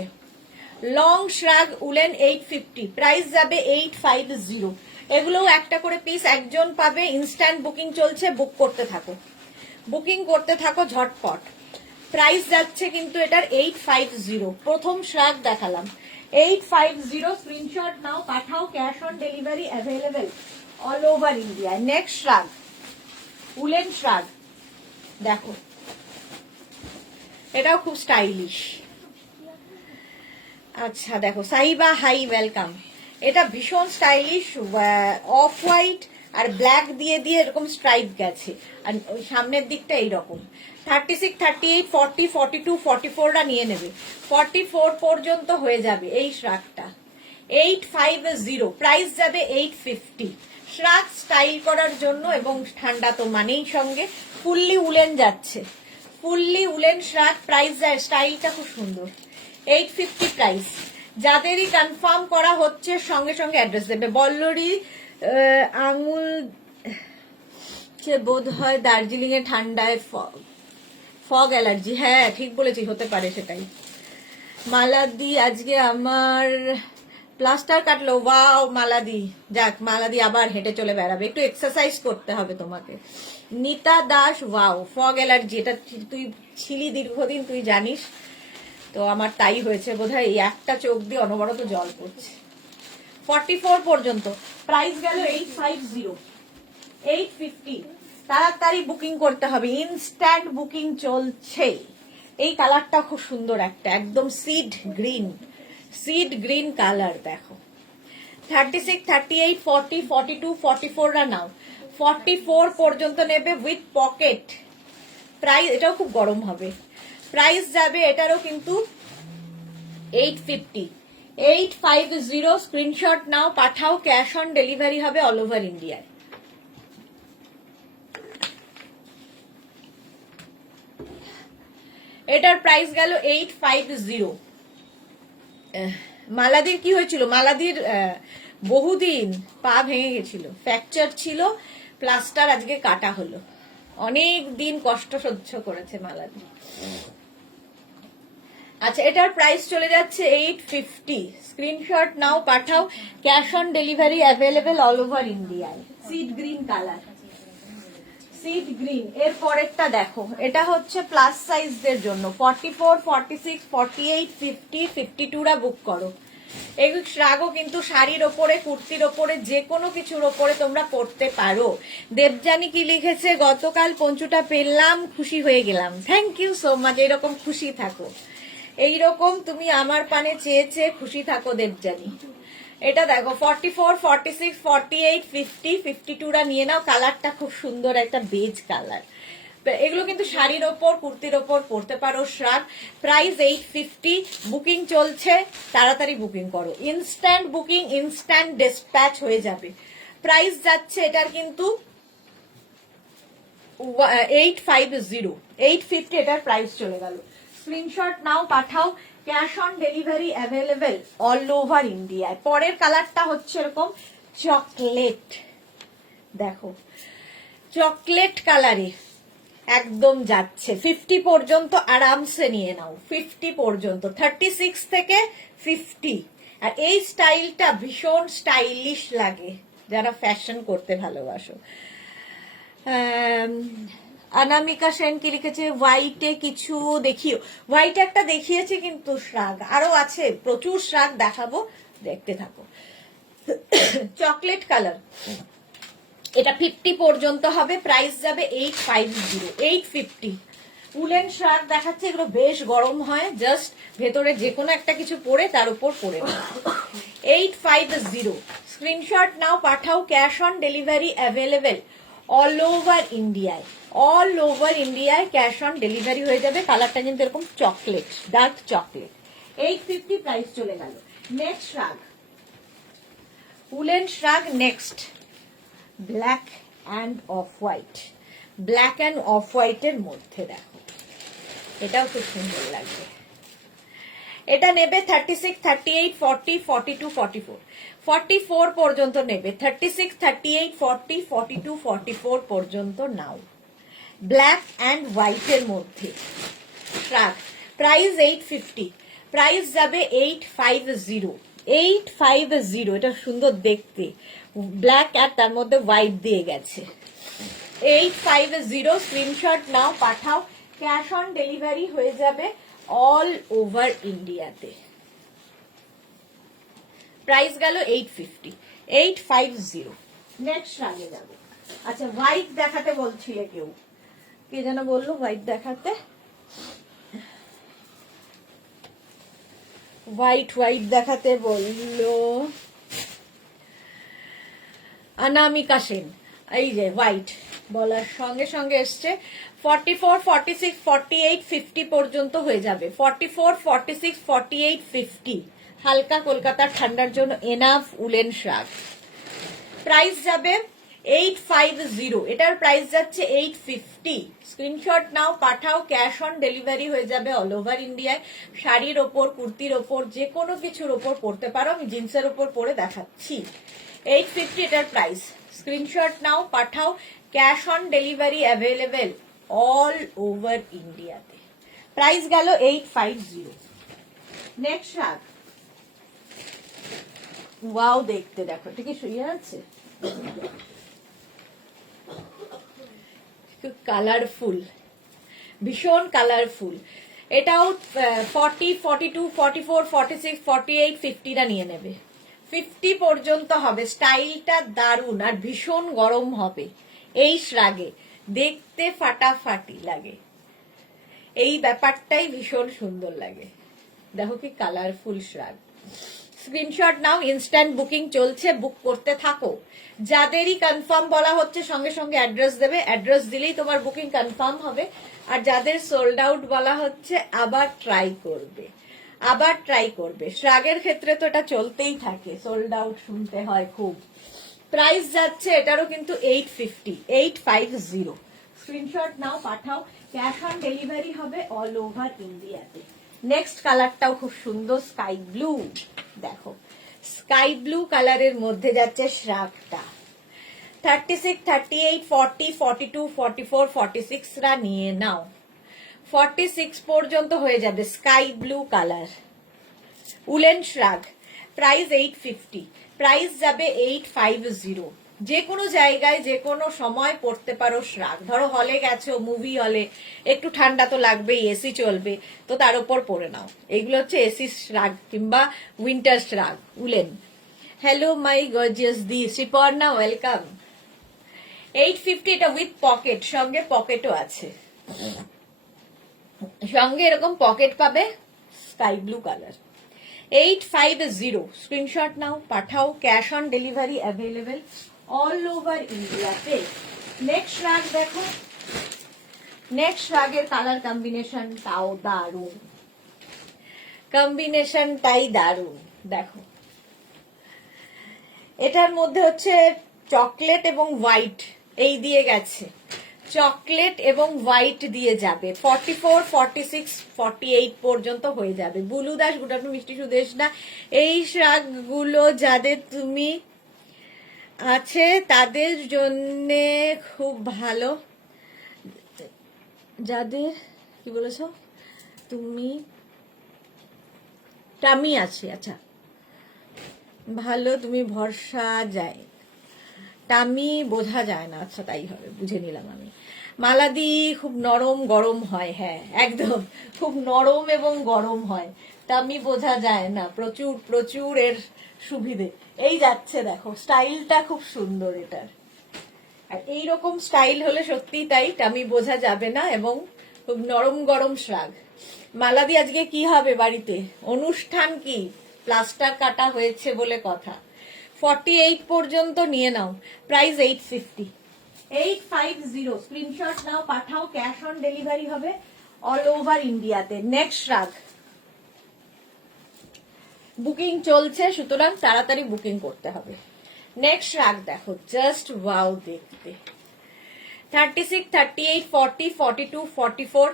লং শ্রাগ উলেন 850, প্রাইস যাবে 850। এগুলোও একটা করে পিস একজন পাবে। ইনস্ট্যান্ট বুকিং চলছে, বুক করতে থাকো, বুকিং করতে থাকো ঝটপট। প্রাইস যাচ্ছে কিন্তু এটার 850। প্রথম শ্রাগ দেখালাম 850। স্ক্রিনশট নাও, পাঠাও, cash on delivery available all over India. Next শ্রাগ woollen শ্রাগ দেখো, এটাও খুব স্টাইলিশ। আচ্ছা দেখো, সাইবা হাই ওয়েলকাম। এটা ভীষণ স্টাইলিশ, অফ হোয়াইট আর ব্ল্যাক দিয়ে দিয়ে এরকম স্ট্রাইপ গেছে, আর ওই সামনের দিকটা এইরকম। 36, 38, 40, 42, 44 রা নিয়ে নেবে। 44 পর্যন্ত হয়ে যাবে এই শ্রাগটা। 850, প্রাইস যাবে 850। শ্রাগ স্টাইল করার জন্য, এবং ঠান্ডা তো মানেই সঙ্গে। ফুললি উলেন যাচ্ছে, ফুললি উলেন শ্রাগ। প্রাইস যায়, স্টাইলটা খুব সুন্দর। 850 প্রাইস। যাদেরই কনফার্ম করা হচ্ছে সঙ্গে সঙ্গে অ্যাড্রেস দেবে। বল্লরি আঙুল বোধ হয় দার্জিলিং এ ঠান্ডায় ফগ অ্যালার্জি। হ্যাঁ ঠিক বলেছি, হতে পারে সেটাই। মালাদি আজকে আমার প্লাস্টার কাটলো। ওয়াও মালাদি, যাক মালাদি আবার হেঁটে চলে বেড়াবে, একটু এক্সারসাইজ করতে হবে তোমাকে। নিতা দাস, ওয়াও ফগ অ্যালার্জি, এটা তুই ছিলি দীর্ঘদিন, তুই জানিস তো। আমার তাই হয়েছে বোধহয়, এই একটা চোখ দিয়ে অনবরত জল পড়ছে। 44 পর্যন্ত প্রাইস গেল 850। 850 তাড়াতাড়ি বুকিং করতে হবে, ইনস্ট্যান্ট বুকিং চলছে। এই কালারটা খুব সুন্দর একটা, একদম seed green, seed green colour দেখো। 36, 38, 40, 42, 44 রা নাও। 44 পর্যন্ত নেবে উইথ পকেট। প্রাইস এটাও খুব গরম হবে। প্রাইস যাবে এটারও কিন্তু 850। 850 স্ক্রিনশট নাও, পাঠাও, ক্যাশ অন ডেলিভারি হবে অল ওভার ইন্ডিয়ায়। এটার প্রাইস গেল 850। মালাদির কি হয়েছিল? মালাদির বহুদিন পা ভেঙে গেছিল, ফ্র্যাকচার ছিল, প্লাস্টার আজকে কাটা হলো। অনেক দিন কষ্ট সহ্য করেছে মালাদি। আচ্ছা, এটার প্রাইস চলে যাচ্ছে 850। স্ক্রিনশট নাও, পাঠাও, cash on delivery available all over ইন্ডিয়ায়। Sea green colour, sea green. এর পরেরটা দেখো, এটা হচ্ছে প্লাস সাইজদের জন্য। 44, 46, 48, 50, 52 রা বুক করো। এই শ্রাগও কিন্তু শাড়ির ওপরে, কুর্তির ওপরে, যে কোনো কিছুর ওপরে তোমরা পরতে পারো। দেবজানি কি লিখেছে, গতকাল পঞ্চুটা পেলাম, খুশি হয়ে গেলাম। Thank you so much. এইরকম খুশি থাকো, এইরকম তুমি আমার পানে চেয়ে চেয়ে খুশি থাকো দেবজানি। এটা দেখো 44, 46, 48, 50, 52রা নিয়ে নাও। কালারটা খুব সুন্দর, একটা বেজ কালার। এগুলো কিন্তু শাড়ির ওপর, কুর্তির ওপর পরতে পারো। শ্রাগ, প্রাইস 850। বুকিং চলছে, তাড়াতাড়ি বুকিং করো। ইনস্ট্যান্ট বুকিং, ইনস্ট্যান্ট ডিসপ্যাচ হয়ে যাবে। প্রাইস যাচ্ছে এটার কিন্তু 850, 850 এটার প্রাইস চলে গেল। স্ক্রিনশট নাও, পাঠাও। Cash on delivery available all over ইন্ডিয়ায়। পরের কালারটা হচ্ছে এরকম চকলেট, দেখো চকলেট কালারে একদম যাচ্ছে। 50 পর্যন্ত আরামসে নিয়ে নাও, 50 পর্যন্ত, 36 থেকে 50। আর এই স্টাইলটা ভীষণ স্টাইলিশ লাগে যারা ফ্যাশন করতে ভালোবাসো। অনামিকা সেন কি লিখেছে, হোয়াইটে কিছু দেখিও। হোয়াইট একটা দেখিয়েছে কিন্তু শ্রাগ আরো আছে, প্রচুর শ্রাগ দেখাবো, দেখতে থাকো। চকলেট কালার, এটা 50 পর্যন্ত হবে। প্রাইস যাবে 850, 850। উলেন শার্ট দেখাচ্ছে, এগুলো বেশ গরম হয়, জাস্ট ভেতরে যে কোনো একটা কিছু পরে তার উপর পরে 850। স্ক্রিনশট নাও, পাঠাও। Cash on delivery available all over ইন্ডিয়ায়, অল ওভার ইন্ডিয়ায় ক্যাশ অন ডেলিভারি হয়ে যাবে। কালারটা কিন্তু এরকম চকলেট, ডার্ক চকলেট। 850 প্রাইস চলে গেল। Next শ্রাগ, woollen শ্রাগ। Next black and off white, black and of হোয়াইটের মধ্যে দেখো, এটাও খুব সুন্দর লাগবে। এটা নেবে 36, 38, 40, 42, 44, 44 পর্যন্ত নেবে। 36, 38, 40, 42, 44 পর্যন্ত নাও। ব্ল্যাক অ্যান্ড হোয়াইটের মধ্যে শ্রাগ, প্রাইস 850, প্রাইস যাবে 850, 850। এটা সুন্দর দেখতে, ব্ল্যাক আর তার মধ্যে হোয়াইট দিয়ে গেছে। 850, স্ক্রিনশট নাও, পাঠাও। ক্যাশ অন ডেলিভারি হয়ে যাবে অল ওভার ইন্ডিয়াতে। প্রাইস গেল 850, 850। নেক্সট আগে যাবো। আচ্ছা, হোয়াইট দেখাতে বলছিলে কেউ, কে যেন বললো হোয়াইট দেখাতে। হোয়াইট হোয়াইট দেখাতে বললো অনামিকা সেন। এই যে হোয়াইট বলার সঙ্গে সঙ্গে এসছে। 44, 46, 48, 50 পর্যন্ত হয়ে যাবে। 44, 46, 48, 50। হালকা কলকাতার ঠান্ডার জন্য এনাফ উলেন শ্রাগ। প্রাইস যাবে 850, এটার প্রাইস যাচ্ছে 850। স্ক্রিনশট নাও, পাঠাও। ক্যাশ অন ডেলিভারি হয়ে যাবে অল ওভার ইন্ডিয়ায়। শাড়ির ওপর, কুর্তির ওপর, যে কোনো কিছুর ওপর পরতে পারো। আমি জিন্সের ওপর পরে দেখাচ্ছি। 850 এটার প্রাইস। স্ক্রিনশট নাও, পাঠাও। Cash on delivery available all over ইন্ডিয়াতে। প্রাইস গেল 850। নেক্সট শার্ট, ওয়াও দেখতে, দেখো এটা কি শুয়ে আছে, কালারফুল, ভীষণ কালারফুল। এটাও 40, 42, 44, 46, 48, 50টা নিয়ে নেবে। 50 পর্যন্ত হবে। স্টাইলটা দারুণ আর ভীষণ গরম হবে এই শ্রাগে, দেখতে ফাটাফাটি লাগে। এই ব্যাপারটাই ভীষণ সুন্দর লাগে। দেখো কি কালারফুল শ্রাগ। স্ক্রিনশট নাও, ইনস্ট্যান্ট বুকিং চলছে, বুক করতে থাকো। যাদেরই কনফার্ম বলা হচ্ছে সঙ্গে সঙ্গে অ্যাড্রেস দেবে, অ্যাড্রেস দিলেই তোমার বুকিং কনফার্ম হবে। আর যাদের সোল্ড আউট বলা হচ্ছে আবার ট্রাই করবে, আবার ট্রাই করবে। শ্রাগের ক্ষেত্রে তো এটা চলতেই থাকে, সোল্ড আউট শুনতে হয় খুব। প্রাইস যাচ্ছে এটারও কিন্তু 850, 850। স্ক্রিনশট নাও, পাঠাও। ক্যাশ অন ডেলিভারি হবে অল ওভার ইন্ডিয়াতে। নেক্সট কালারটাও খুব সুন্দর, স্কাই ব্লু। দেখো স্কাই ব্লু কালারের মধ্যে যাচ্ছে শ্রাগটা। 36, 38, 40, 42, 44, 46 রা নিয়ে নাও। 46 পর্যন্ত হয়ে যাবে। Sky blue colour, woollen শ্রাগ। Price 850, price যাবে 850। যে কোনো জায়গায় যে কোনো সময় পড়তে পারো শ্রাগ। ধরো হলে গেছো, মুভি হলে, একটু ঠান্ডা তো লাগবেই, এসি চলবে, তো তার উপর পরে নাও। এগুলো হচ্ছে এসি শ্রাগ কিংবা winter শ্রাগ, woollen. Hello my gorgeous the, Sriparna, welcome. 850, এটা উইথ পকেট, সঙ্গে পকেটও আছে, সঙ্গে এরকম পকেট পাবে। Sky blue colour. 850 স্ক্রিনশট নাও, পাঠাও, cash on delivery available all over ইন্ডিয়াতে। নেক্সট রাগ দেখো, নেক্সট রাগের কালার কম্বিনেশনটাও দারুণ, কম্বিনেশনটাই দারুণ। দেখো এটার মধ্যে হচ্ছে চকলেট এবং হোয়াইট, এই দিয়ে গেছে, চকলেট এবং হোয়াইট দিয়ে যাবে। 44, 46, 48 পর্যন্ত হয়ে যাবে। বুলু দাস, গুড আফটারনুন মিষ্টি সুদেশ না। এই শাকগুলো যাদের তুমি আছে তাদের জন্য খুব ভালো, যাদের কি বলেছ তুমি টামি আছে, আচ্ছা ভালো, তুমি ভরসা যায়, টামি বোঝা যায় না, আচ্ছা তাই হবে, বুঝে নিলাম আমি। মালাদি খুব নরম গরম হয়, হ্যাঁ একদম খুব নরম এবং গরম হয়, টামি বোঝা যায় না, প্রচুর প্রচুর এর সুবিধে। এই যাচ্ছে দেখো, স্টাইলটা খুব সুন্দর এটার, আর এইরকম স্টাইল হলে সত্যি তাই টামি বোঝা যাবে না এবং খুব নরম গরম শ্রাগ। মালাদি আজকে কি হবে বাড়িতে, অনুষ্ঠান কি? প্লাস্টার কাটা হয়েছে বলে কথা। 48 পর্যন্ত নিয়ে নাও, প্রাইস 850। 850 স্ক্রিনশট নাও, পাঠাও, ক্যাশ অন ডেলিভারি হবে অল ওভার ইন্ডিয়াতে। নেক্সট রাগ বুকিং চলছে, সুতরাং তাড়াতাড়ি বুকিং করতে হবে। নেক্সট রাগ দেখো, জাস্ট ওয়াও দেখতে। 36, 38, 40, 42, 44,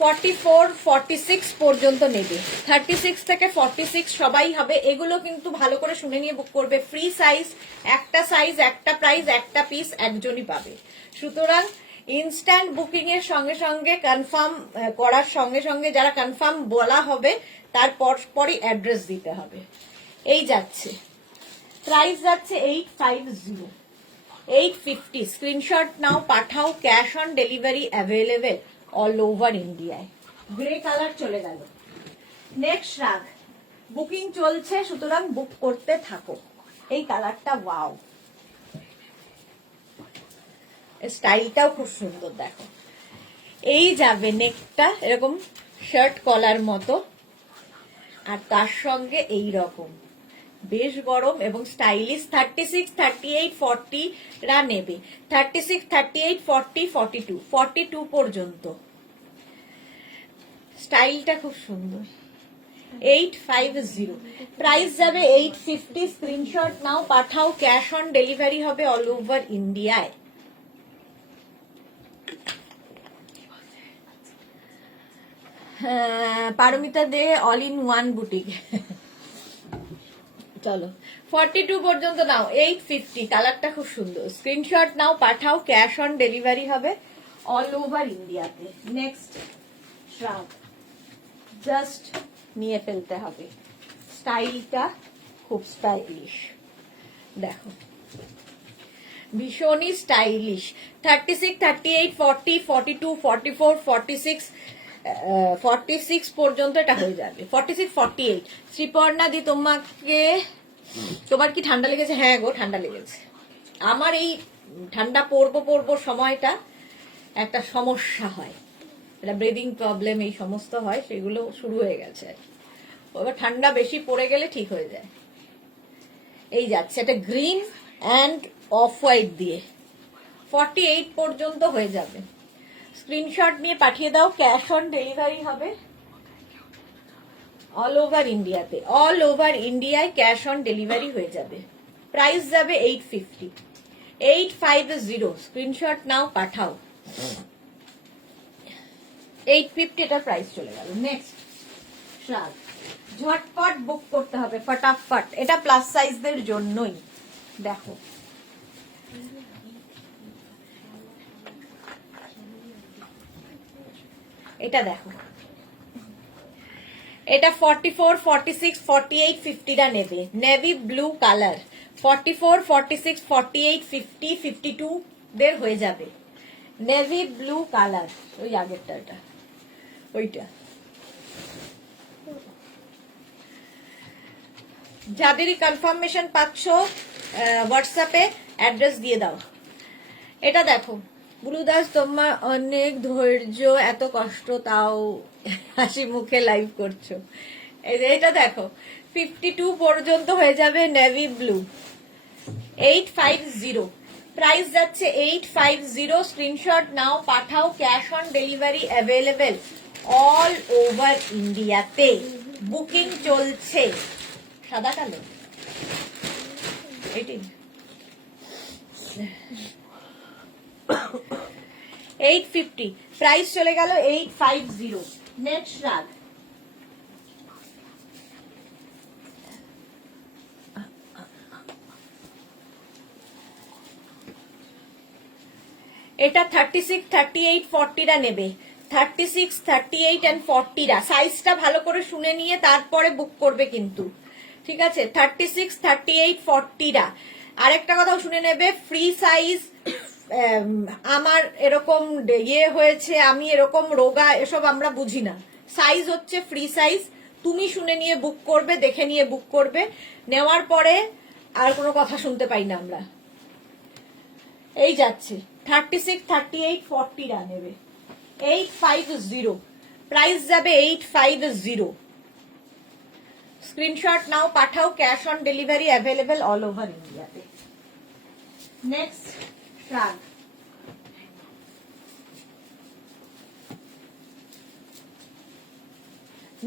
44, 46 পর্যন্ত নেবে। 36 থেকে 46 সবাই হবে। এগুলো কিন্তু ভালো করে শুনে নিয়ে বুক করবে। ফ্রি সাইজ, একটা সাইজ, একটা প্রাইস, একটা পিস একজনই পাবে। সুতরাং ইনস্ট্যান্ট বুকিং এর সঙ্গে সঙ্গে কনফার্ম করার সঙ্গে সঙ্গে যারা কনফার্ম বলা হবে তার পরই অ্যাড্রেস দিতে হবে। এই যাচ্ছে, প্রাইস যাচ্ছে 850, 850 স্ক্রিনশট নাও, পাঠাও, cash on delivery available all over ইন্ডিয়ায়। গ্রে কালার চলে গেল। নেক্সট রাগ বুকিং চলছে, সুতরাং বুক করতে থাকো। এই কালারটা ওয়াও, স্টাইলটাও খুব সুন্দর দেখো। এই যাবে নেকটা এরকম শার্ট কলার মতো, আর তার সঙ্গে এই রকম বেশ গরম এবং স্টাইলিশ। 36, 38, 40 রা নেবে। 36, 38, 40, 42, 42 পর্যন্ত। স্টাইলটা খুব সুন্দর। 850 প্রাইস যাবে 850। স্ক্রিনশট নাও, পাঠাও, ক্যাশ অন ডেলিভারি হবে অল ওভার ইন্ডিয়ায়। Paramita De all in one boutique. চলো 42 পর্যন্ত নাও, 850। কালারটা খুব সুন্দর। স্ক্রিনশট নাও, পাঠাও, ক্যাশ অন ডেলিভারি হবে অল ওভার ইন্ডিয়াতে। নেক্সট শ্রাগ জাস্ট নিয়ে ফেলতে হবে, স্টাইলটা খুব স্টাইলিশ দেখো, ভীষণই স্টাইলিশ। 36, 38, 40, 42, 44, 46, 46 পর্যন্ত এটা হয়ে যাবে। 46, 48। শ্রীপর্ণা দি, তোমার কি ঠান্ডা লেগেছে? হ্যাঁ গো, ঠান্ডা লেগেছে আমার। এই ঠান্ডা পড়বো সময়টা একটা সমস্যা হয়, এটা ব্রিদিং প্রবলেম এই সমস্ত হয়, সেগুলো শুরু হয়ে গেছে। এবার ঠান্ডা বেশি পড়ে গেলে ঠিক হয়ে যায়। এই যাচ্ছে এটা গ্রিন অ্যান্ড অফ হোয়াইট দিয়ে। 48 পর্যন্ত হয়ে যাবে। স্ক্রিনশট নিয়ে পাঠিয়ে দাও, ক্যাশ অন ডেলিভারি হবে অল ওভার ইন্ডিয়াতে। অল ওভার ইন্ডিয়ায় ক্যাশ অন ডেলিভারি হয়ে যাবে। প্রাইস যাবে 850, 850 স্ক্রিনশট নাও, পাঠাও। 850 এটার প্রাইস চলে গেল। নেক্সট শ্রাগ, ঝটপট বুক করতে হবে, ফটাফট। এটা প্লাস সাইজদের জন্যই। দেখো এটা দেখো, এটা 44, 46, 48, 50 টা নেবে। Navy blue colour. 44, 46, 48, 50, 52 দের হয়ে যাবে। নেভি ব্লু কালার, ওই আগেরটা, এটা ওইটা। যাদেরই কনফার্মেশন পাচ্ছ হোয়াটসঅ্যাপে অ্যাড্রেস দিয়ে দাও। এটা দেখো বুলু দাস, তোমার অনেক ধৈর্য, এত কষ্ট তাও হাসি মুখে লাইভ করছো। এই যে এটা দেখো 52 পর্যন্ত হয়ে যাবে নেভি ব্লু 850 প্রাইস যাচ্ছে 850 স্ক্রিনশট নাও পাঠাও cash on delivery available all over ইন্ডিয়াতে বুকিং চলছে সাদা কালো 850 প্রাইস চলে গেল 850 নেট শ্রাগ এটা 36 38 40টা নেবে 36 38 এন্ড 40টা সাইজটা ভালো করে শুনে নিয়ে তারপরে বুক করবে কিন্তু ঠিক আছে 36 38 40টা আরেকটা কথাও শুনে নেবে ফ্রি সাইজ আমার এরকম ইয়ে হয়েছে আমি এরকম রোগা এসব আমরা বুঝি না সাইজ হচ্ছে ফ্রি সাইজ তুমি শুনে নিয়ে বুক করবে দেখে নিয়ে বুক করবে নেওয়ার পরে আর কোনো কথা শুনতে পাই না আমরা এই যাচ্ছে 36 38 40টা নেবে 850 প্রাইস যাবে 850 স্ক্রিনশট নাও পাঠাও cash on delivery available all over ইন্ডিয়াতে নেক্সট শ্রাগ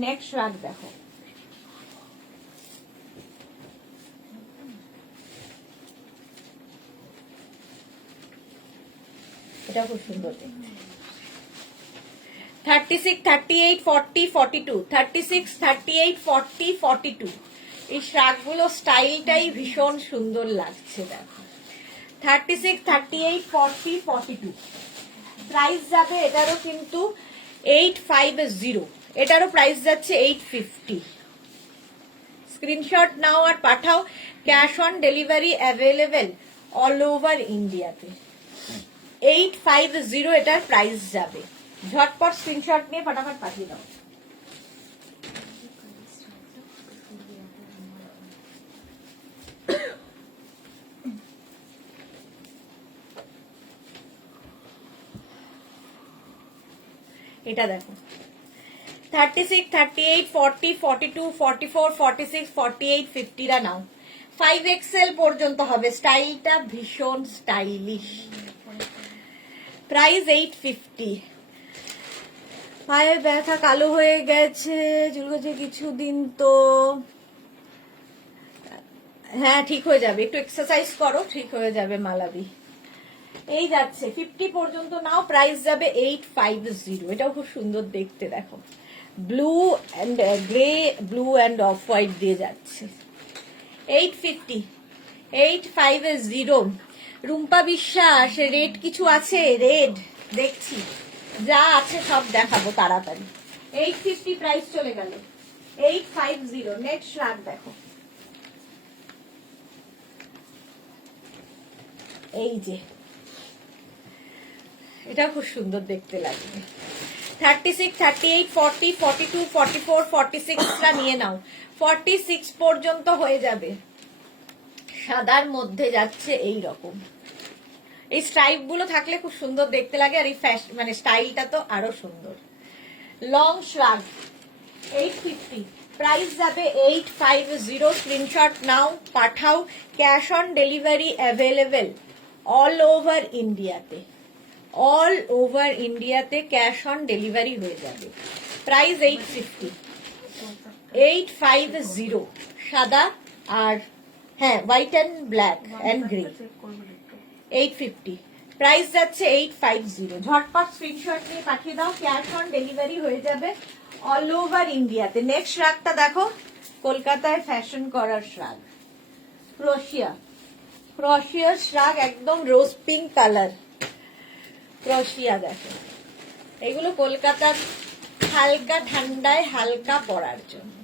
নেক্সট শ্রাগ দেখো এটা খুব সুন্দর 36 38 40 42 36 38 40 42 এই শাকগুলো স্টাইলটাই ভীষণ সুন্দর লাগছে দেখো 36 38 40 42 প্রাইস যাবে এটারও কিন্তু 850 এটারও প্রাইস যাচ্ছে 850 স্ক্রিনশট নাও আর পাঠাও cash on delivery available all over ইন্ডিয়াতে 850 এটার প্রাইস যাবে ঝটপট স্ক্রিনশট নিয়ে ফটাফট পাঠিয়ে দাও এটা দেখো 36 38 40 42 44 46 48 50টা নাও 5XL পর্যন্ত হবে স্টাইলটা ভীষণ স্টাইলিশ প্রাইস 850 পায়ের ব্যথা কালো হয়ে গেছে চুলকোছে কিছুদিন তো হ্যাঁ ঠিক হয়ে যাবে একটু এক্সারসাইজ করো ঠিক হয়ে যাবে মালাবি এই যাচ্ছে 50 পর্যন্ত নাও প্রাইস যাবে 850 এটাও খুব সুন্দর দেখতে দেখো blue and grey blue and off white দিয়ে যাচ্ছে 850 850 রুম্পা বিশ্বাস রেড কিছু আছে রেড দেখছি যা আছে সব দেখাবো তাড়াতাড়ি 850 প্রাইস চলে গেল 850 নেট শ্রাগ দেখো এই যে এটা খুব সুন্দর দেখতে লাগবে 36 38 40 42 44 46 টা নিয়ে নাও 46 পর্যন্ত হয়ে যাবে সাদার মধ্যে যাচ্ছে এই রকম এই স্ট্রাইপ গুলো থাকলে খুব সুন্দর দেখতে লাগে আর এই মানে স্টাইলটা তো আরো সুন্দর লং শ্রাগ 850 প্রাইস যাবে 850 স্ক্রিনশট নাও পাঠাও cash on delivery available all over ইন্ডিয়াতে অল ওভার ইন্ডিয়াতে ক্যাশ অন ডেলিভারি হয়ে যাবে প্রাইস 850 850 সাদা আর হ্যাঁ white and black and grey 850 price যাচ্ছে 850 ঝটপট স্ক্রিনশট নিয়ে পাঠিয়ে দাও ক্যাশ অন ডেলিভারি হয়ে যাবে অল ওভার ইন্ডিয়াতে নেক্সট শ্রাগটা দেখো কলকাতায় ফ্যাশন করার শ্রাগ ক্রোশিয়ার শ্রাগ একদম রোজ পিঙ্ক কালার ক্রোশিয়া দেখো এগুলো কলকাতার হালকা ঠান্ডায় হালকা পরার জন্য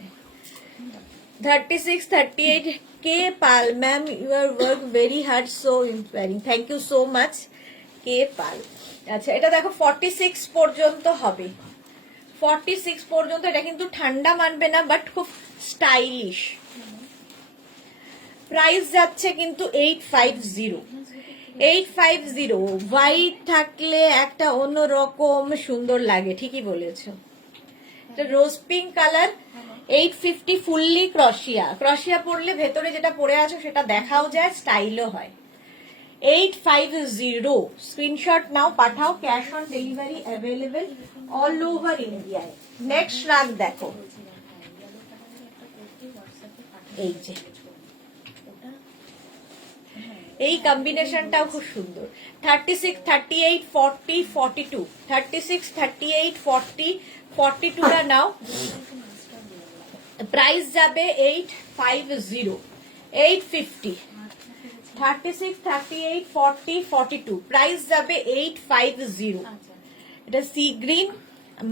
36 38 K Pal ma'am your work very hard so inspiring thank you so much K Pal আচ্ছা এটা দেখো 46 পর্যন্ত হবে 46 পর্যন্ত এটা কিন্তু ঠান্ডা মানবে না বাট খুব স্টাইলিশ প্রাইস যাচ্ছে কিন্তু 850 হোয়াইট থাকলে একটা অন্যরকম সুন্দর লাগে ঠিকই বলেছো রোজ পিঙ্ক কালার, 850 ফুললি ক্রশিয়া। ক্রশিয়া পরলে ভেতরে যেটা পরে আছে সেটা দেখাও যায়, স্টাইলও হয়। 850 স্ক্রিনশট নাও, পাঠাও, cash on delivery available all over ইন্ডিয়ায়। নেক্সট রাগ দেখো, এই যে এই কম্বিনেশনটাও খুব সুন্দর। 36, 38, 40, 42, 36, 38, 40, 42 টা নাও, প্রাইস যাবে 850, 850। 36, 38, 40, 42 প্রাইস যাবে 850। এটা সি গ্রিন,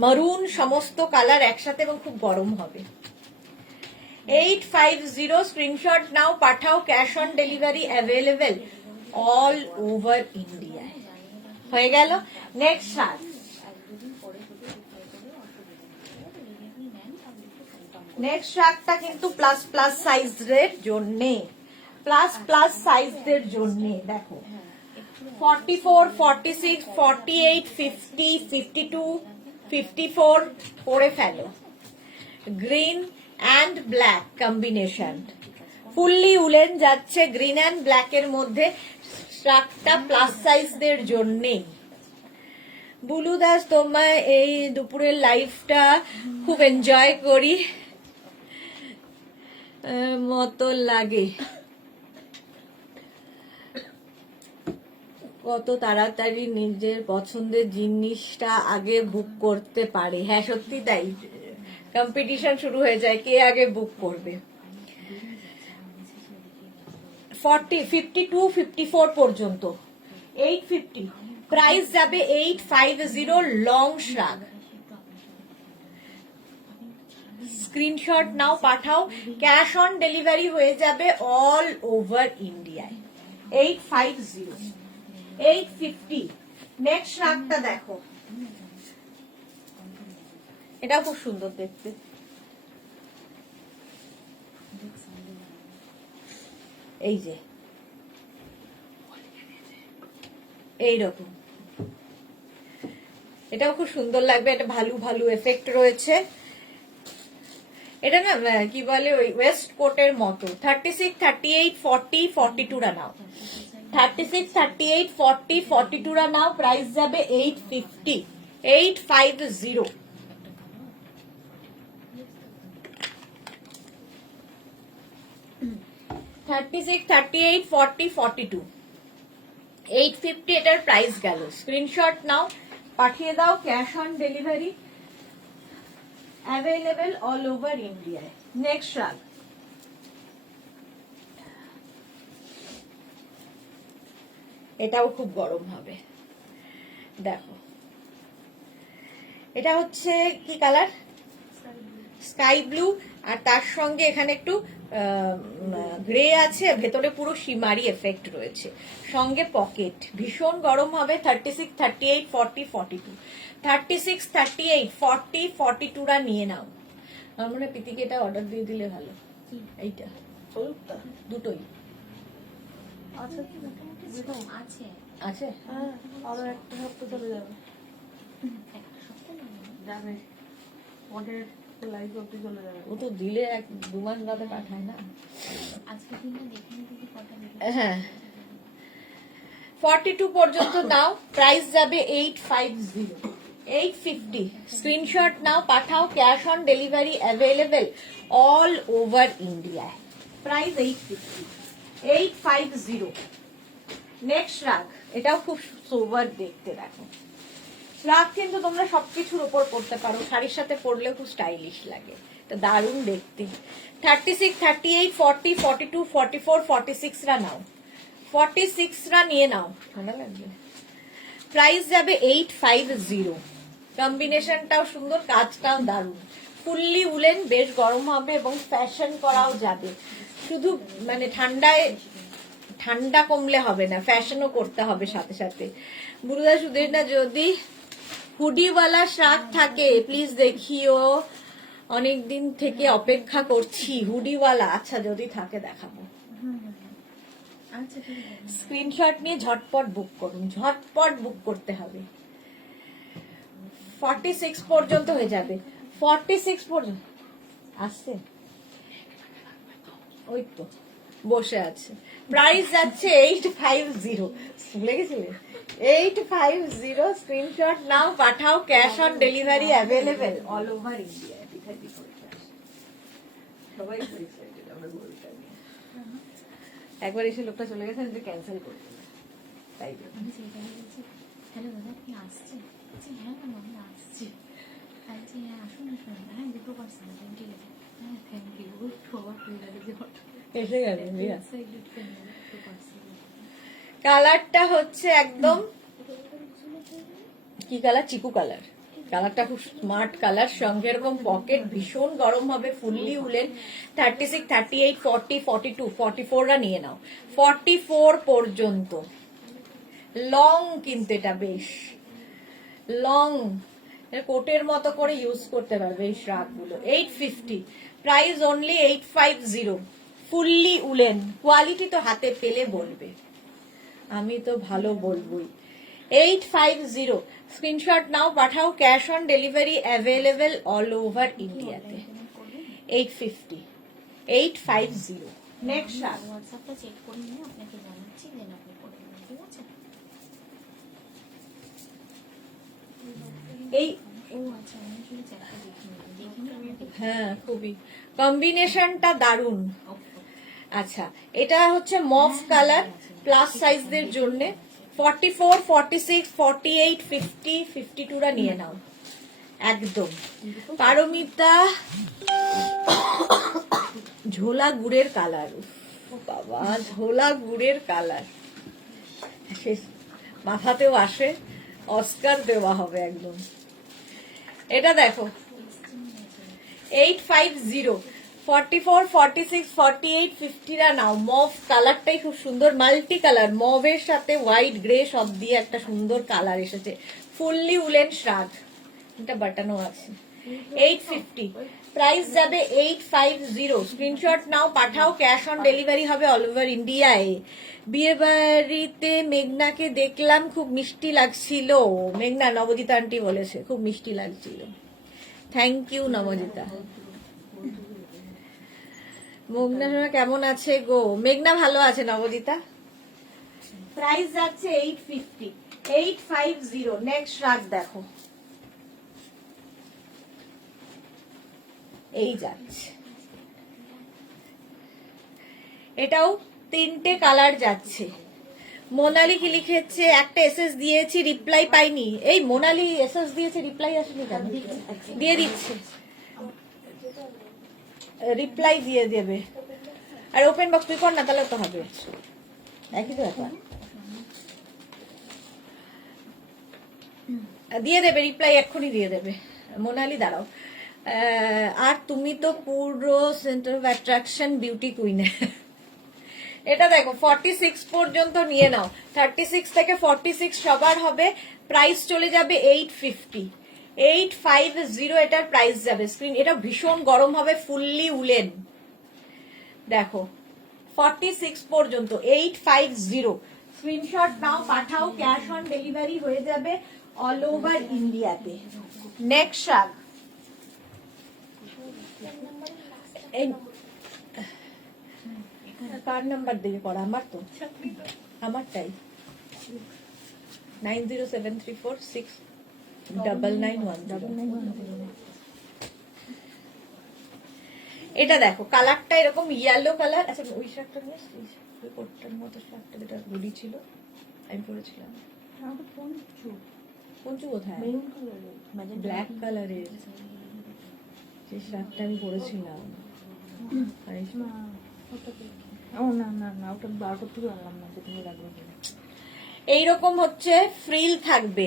মারুন সমস্ত কালার একসাথে এবং খুব গরম হবে। 850 স্ক্রিনশট নাও, পাঠাও, cash on delivery available all over India. হয়ে গেল। নেক্সট শার্ট, নেক্সট শার্টটা কিন্তু প্লাস প্লাস সাইজের জন্যে, প্লাস প্লাস সাইজদের জন্যে। দেখো 44, 46, 48, 50, 52, 54 পরে ফেলো। Green and black combination, fully woollen যাচ্ছে গ্রিন অ্যান্ড ব্ল্যাক এর মধ্যে। শার্টটা প্লাস সাইজদের জন্যে। বুলু দাস, তোমার এই দুপুরের লাইফটা খুব এনজয় করি মতো লাগে। কত তাড়াতাড়ি নিজের পছন্দের জিনিসটা আগে বুক করতে পারে। হ্যাঁ সত্যি তাই, কম্পিটিশন শুরু হয়ে যায় কে আগে বুক করবে। 40, 52, 54 পর্যন্ত 850, প্রাইস যাবে 850 লং শ্রাগ। স্ক্রিনশট নাও, পাঠাও, ক্যাশ অন ডেলিভারি হয়ে যাবে অল ওভার ইন্ডিয়ায়। 850, 850। নেক্সট শ্রাগটা দেখো, এটা খুব সুন্দর দেখতে। এই যে এইরকম, এটাও খুব সুন্দর লাগবে। এটা ভালু ভালু এফেক্ট রয়েছে। এটা না কি বলে ওই ওয়েস্ট কোটের মতো। 36, 38, 40, 42 রা নাও। 36, 38, 40, 42 রা নাও, প্রাইস যাবে 850, 850। $36, 38, 40, 42, 850 এটার প্রাইস গেল। স্ক্রিনশট নাও, পাঠিয়ে দাও, cash on delivery available all over ইন্ডিয়ায়। নেক্সট রাগ, এটাও খুব গরম হবে। দেখো এটা হচ্ছে কি কালার, স্কাই ব্লু, আর তার সঙ্গে এখানে একটু গ্রে আছে, ভেতরে পুরো শিমারি এফেক্ট রয়েছে, সঙ্গে পকেট। ভীষণ গরম হবে। 36, 38, 40, 42, 36, 38, 40, 42 রা নিয়ে নাও। আমার মনে হয় প্রীতিকে এটা অর্ডার দিয়ে দিলে ভালো। এইটা হলুদটা দুটোই আচ্ছা আছে আছে। হ্যাঁ, আরো একটা সপ্তাহ চলে যাবে, যাবে পরের লাইফ অব্দি চলে যাবে। ও তো দিলে 1-2 মাস বাদে পাঠায় না। আজকে দিনটা দেখে নিতে কি কটা দিন হ্যাঁ 42 পর্যন্ত নাও, প্রাইস যাবে 850, 850। স্ক্রিনশট নাও, পাঠাও, cash on delivery available all over India. Price 850, 850। Next রাগ, এটাও খুব সোবার দেখতে। দেখো রাগ কিন্তু তোমরা সবকিছুর উপর পড়তে পারো, শাড়ির সাথে পরলেও খুব স্টাইলিশ লাগে, এটা দারুণ দেখতে। 36, 38, 40, 42, 44, 46 রা নাও, 46 রা নিয়ে নাও, ঠান্ডা লাগবে। প্রাইস যাবে 850। কম্বিনেশনটাও সুন্দর, কাজটাও দারুণ, ফুললি উলেন, বেশ গরম হবে এবং ফ্যাশন করাও যাবে। শুধু মানে ঠান্ডা কমলে হবে না, ফ্যাশনও করতে হবে সাথে সাথে। বুড়ুদা সুধীর না, যদি হুডিওয়ালা শার্ট থাকে প্লিজ দেখিও, অনেকদিন থেকে অপেক্ষা করছি হুডিওয়ালা। আচ্ছা যদি থাকে দেখাবো। আচ্ছা ঠিক আছে স্ক্রিনশট নিয়ে ঝটপট বুক করুন, ঝটপট বুক করতে হবে। 46 পর্যন্ত হয়ে যাবে। 46 পর্যন্ত আসছে, ওই তো বসে আছে। প্রাইস যাচ্ছে 850, ভুলে গেছিলে 850। স্ক্রিনশট নাও, পাঠাও, cash on delivery available all over India. সবাই খুব excited আমার বইটা নিয়ে। একবার এসে লোকটা চলে গেছে, আমি ক্যান্সেল করে দিলাম। তাই জন্য। আমি সেইখানে বলছি হ্যালো দাদা কি আসছে? বলছি হ্যাঁ ম্যাম আমি আসছি। আমি বলছি হ্যাঁ আসুন আসুন, হ্যাঁ 2 পার্সেন্ট ঠিক আছে, হ্যাঁ থ্যাংক ইউ। অবাক হয়ে গেল যে এসে গেল রিয়া। 2 পার্সেন্ট। কালারটা হচ্ছে একদম কি কালার, চিকু কালার। কালারটা খুব স্মার্ট কালার, সঙ্গে এরকম পকেট, ভীষণ গরম হবে, ফুললি উলেন। 36, 38, 40, 42, 44রা নিয়ে নাও, 44 পর্যন্ত। লং কিন্তু এটা বেশ লং, কোটের মতো করে ইউজ করতে পারবে এই শ্রাগগুলো। 850, price only 850, fully woollen. Quality তো হাতে পেলে বলবে, আমি তো ভালো বলবই। 850, স্ক্রিনশট নাও, পাঠাও, cash on delivery available all over ইন্ডিয়াতে। 850, 850। নেক্সট শ্রাগ, হোয়াটসঅ্যাপটা চেক করে নিয়ে আপনাকে জানাচ্ছি, দেন আপনি করে নেবেন, ঠিক আছে? এই ও আচ্ছা, আমি শুধু চ্যাটটা দেখে নিই, দেখে নিই আপনাকে। হ্যাঁ খুবই কম্বিনেশনটা দারুণ। আচ্ছা, এটা হচ্ছে মফ কালার, প্লাস সাইজদের জন্য। 44, 46, 48, 50, 52রা নিয়ে নাও একদম। পারমিতা ঝোলা গুড়ের কালার, বাবা ঝোলা গুড়ের কালার, মাথাতেও আসে, অস্কার দেওয়া হবে একদম। এটা দেখো 850, 44, 46, 48, 50রা নাও। মভ কালারটাই খুব সুন্দর, মাল্টি কালার, মভের সাথে হোয়াইট গ্রে সব দিয়ে একটা সুন্দর কালার এসেছে। ফুললি উলেন শ্রাগ, এটা বাটানো আছে। 850, প্রাইস যাবে 850। স্ক্রিনশট নাও, পাঠাও, ক্যাশ অন ডেলিভারি হবে অল ওভার ইন্ডিয়ায়। বিয়ে বাড়িতে মেঘনাকে দেখলাম, খুব মিষ্টি লাগছিল। মেঘনা, নবজিতা আন্টি বলেছে খুব মিষ্টি লাগছিল। Thank you Nabajita. মেঘনা কেমন আছে গো? মেঘনা ভালো আছে নবজিতা। প্রাইস যাচ্ছে 850, 850। নেক্সট রাগ দেখো, এই যাচ্ছে, এটাও 3টে কালার যাচ্ছে। মোনালি কি লিখেছে, একটা এসএস দিয়েছি রিপ্লাই পাইনি। এই মোনালি এসএস দিয়েছে, রিপ্লাই আসেনি কেন? দিয়ে দিচ্ছে, রিপ্লাই দিয়ে দেবে। আর ওপেন বক্স তুই কর না, তাহলে তো হবে, একই তো ব্যাপার। দিয়ে দেবে রিপ্লাই, এক্ষুনি দিয়ে দেবে মোনালি, দাঁড়াও। আর তুমি তো পুরো centre of attraction beauty queen. এটা দেখো 46 পর্যন্ত নিয়ে নাও, 36 থেকে 46 সবার হবে। প্রাইস চলে যাবে 850, 850 এটার প্রাইস যাবে। স্ক্রিন, এটা ভীষণ গরম হবে, ফুললি উলেন। দেখো 46 পর্যন্ত 850। স্ক্রিনশট নাও, পাঠাও, ক্যাশ অন ডেলিভারি হয়ে যাবে অল ওভার ইন্ডিয়াতে। নেক্সট শাক, কার নাম্বার দেবে পড়া? আমার তো, আমারটাই 9073469991। এটা দেখো কালারটা এরকম ইয়েলো কালার। আচ্ছা ওই শার্টটা নিয়ে আসছিস, ওই কোটটার মতো শার্টটা যেটা গুলি ছিল আমি পরেছিলাম। পঞ্চু কোথায়? মেরুন কালারের, ব্ল্যাক কালারের যে শার্টটা আমি পরেছিলাম। ও না না না, ওটা বার করতে পারলাম না, তুমি রাখবে। এইরকম হচ্ছে ফ্রিল থাকবে,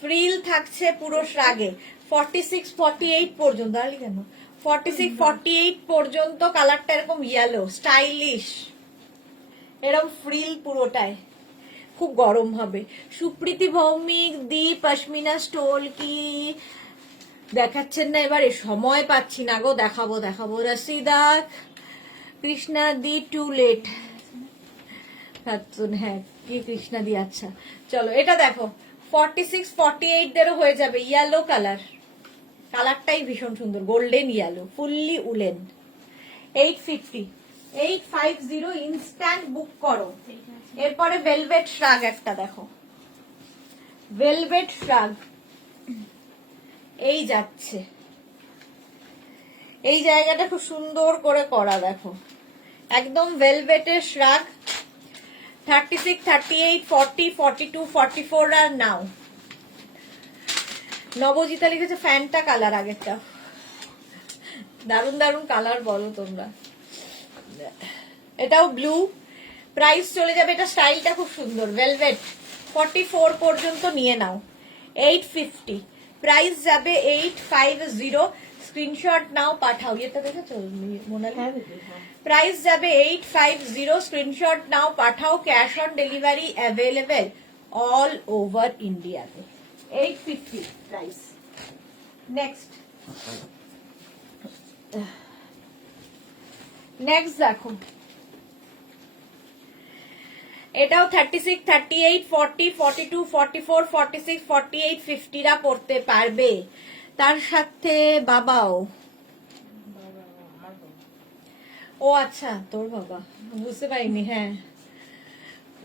ফ্রিল থাকছে পুরো শ্রাগে। 46, 48 পর্যন্ত, আলি কেন 46, 48 পর্যন্ত কালারটা এরকম ইয়েলো স্টাইলিশ, এরকম ফ্রিল পুরোটায়। খুব গরম হবে। সুপ্রীতি ভৌমিক দি পশমিনা স্টোল কি দেখাচ্ছেন না এবারে? সময় পাচ্ছি না গো, দেখাবো দেখাবো। রসিদা কৃষ্ণা দি টু লেট, হ্যাঁ কি কৃষ্ণা দি, আচ্ছা চলো। এটা দেখো 46, 48 দেরও হয়ে যাবে, ইয়েলো কালার, কালারটাই ভীষণ সুন্দর, golden yellow, fully woollen. 850, 850 instant book করো। এইটা আছে। এরপরে ভেলভেট শ্রাগ একটা দেখো, ভেলভেট শ্রাগ এই যাচ্ছে, এই জায়গাটা খুব সুন্দর করে করা দেখো, একদম ভেলভেটের শ্রাগ। 36, 38, 40, 42, 44 আর নাও। নবজিতা লিখেছে ফ্যান্টা কালার, আগেরটা দারুন দারুন কালার বলো তোমরা। এটাও ব্লু, প্রাইস চলে যাবে, এটা স্টাইলটা খুব সুন্দর, ভেলভেট 44 পর্যন্ত নিয়ে নাও। 850, প্রাইস যাবে 850, স্ক্রিনশট নাও পাঠাও। এটা দেখেছো মোনালি? হ্যাঁ দিদি, হ্যাঁ। প্রাইস যাবে 850, স্ক্রিনশট নাও পাঠাও, cash on delivery available all over ইন্ডিয়াতে। 850 প্রাইস। নেক্সট দেখো, এটাও 36, 38, 40, 42, 44, 46, 48, 50 রা পড়তে পারবে। তার সাথে বাবাও। ও আচ্ছা, তোর বাবা, বুঝতে পারিনি। হ্যাঁ,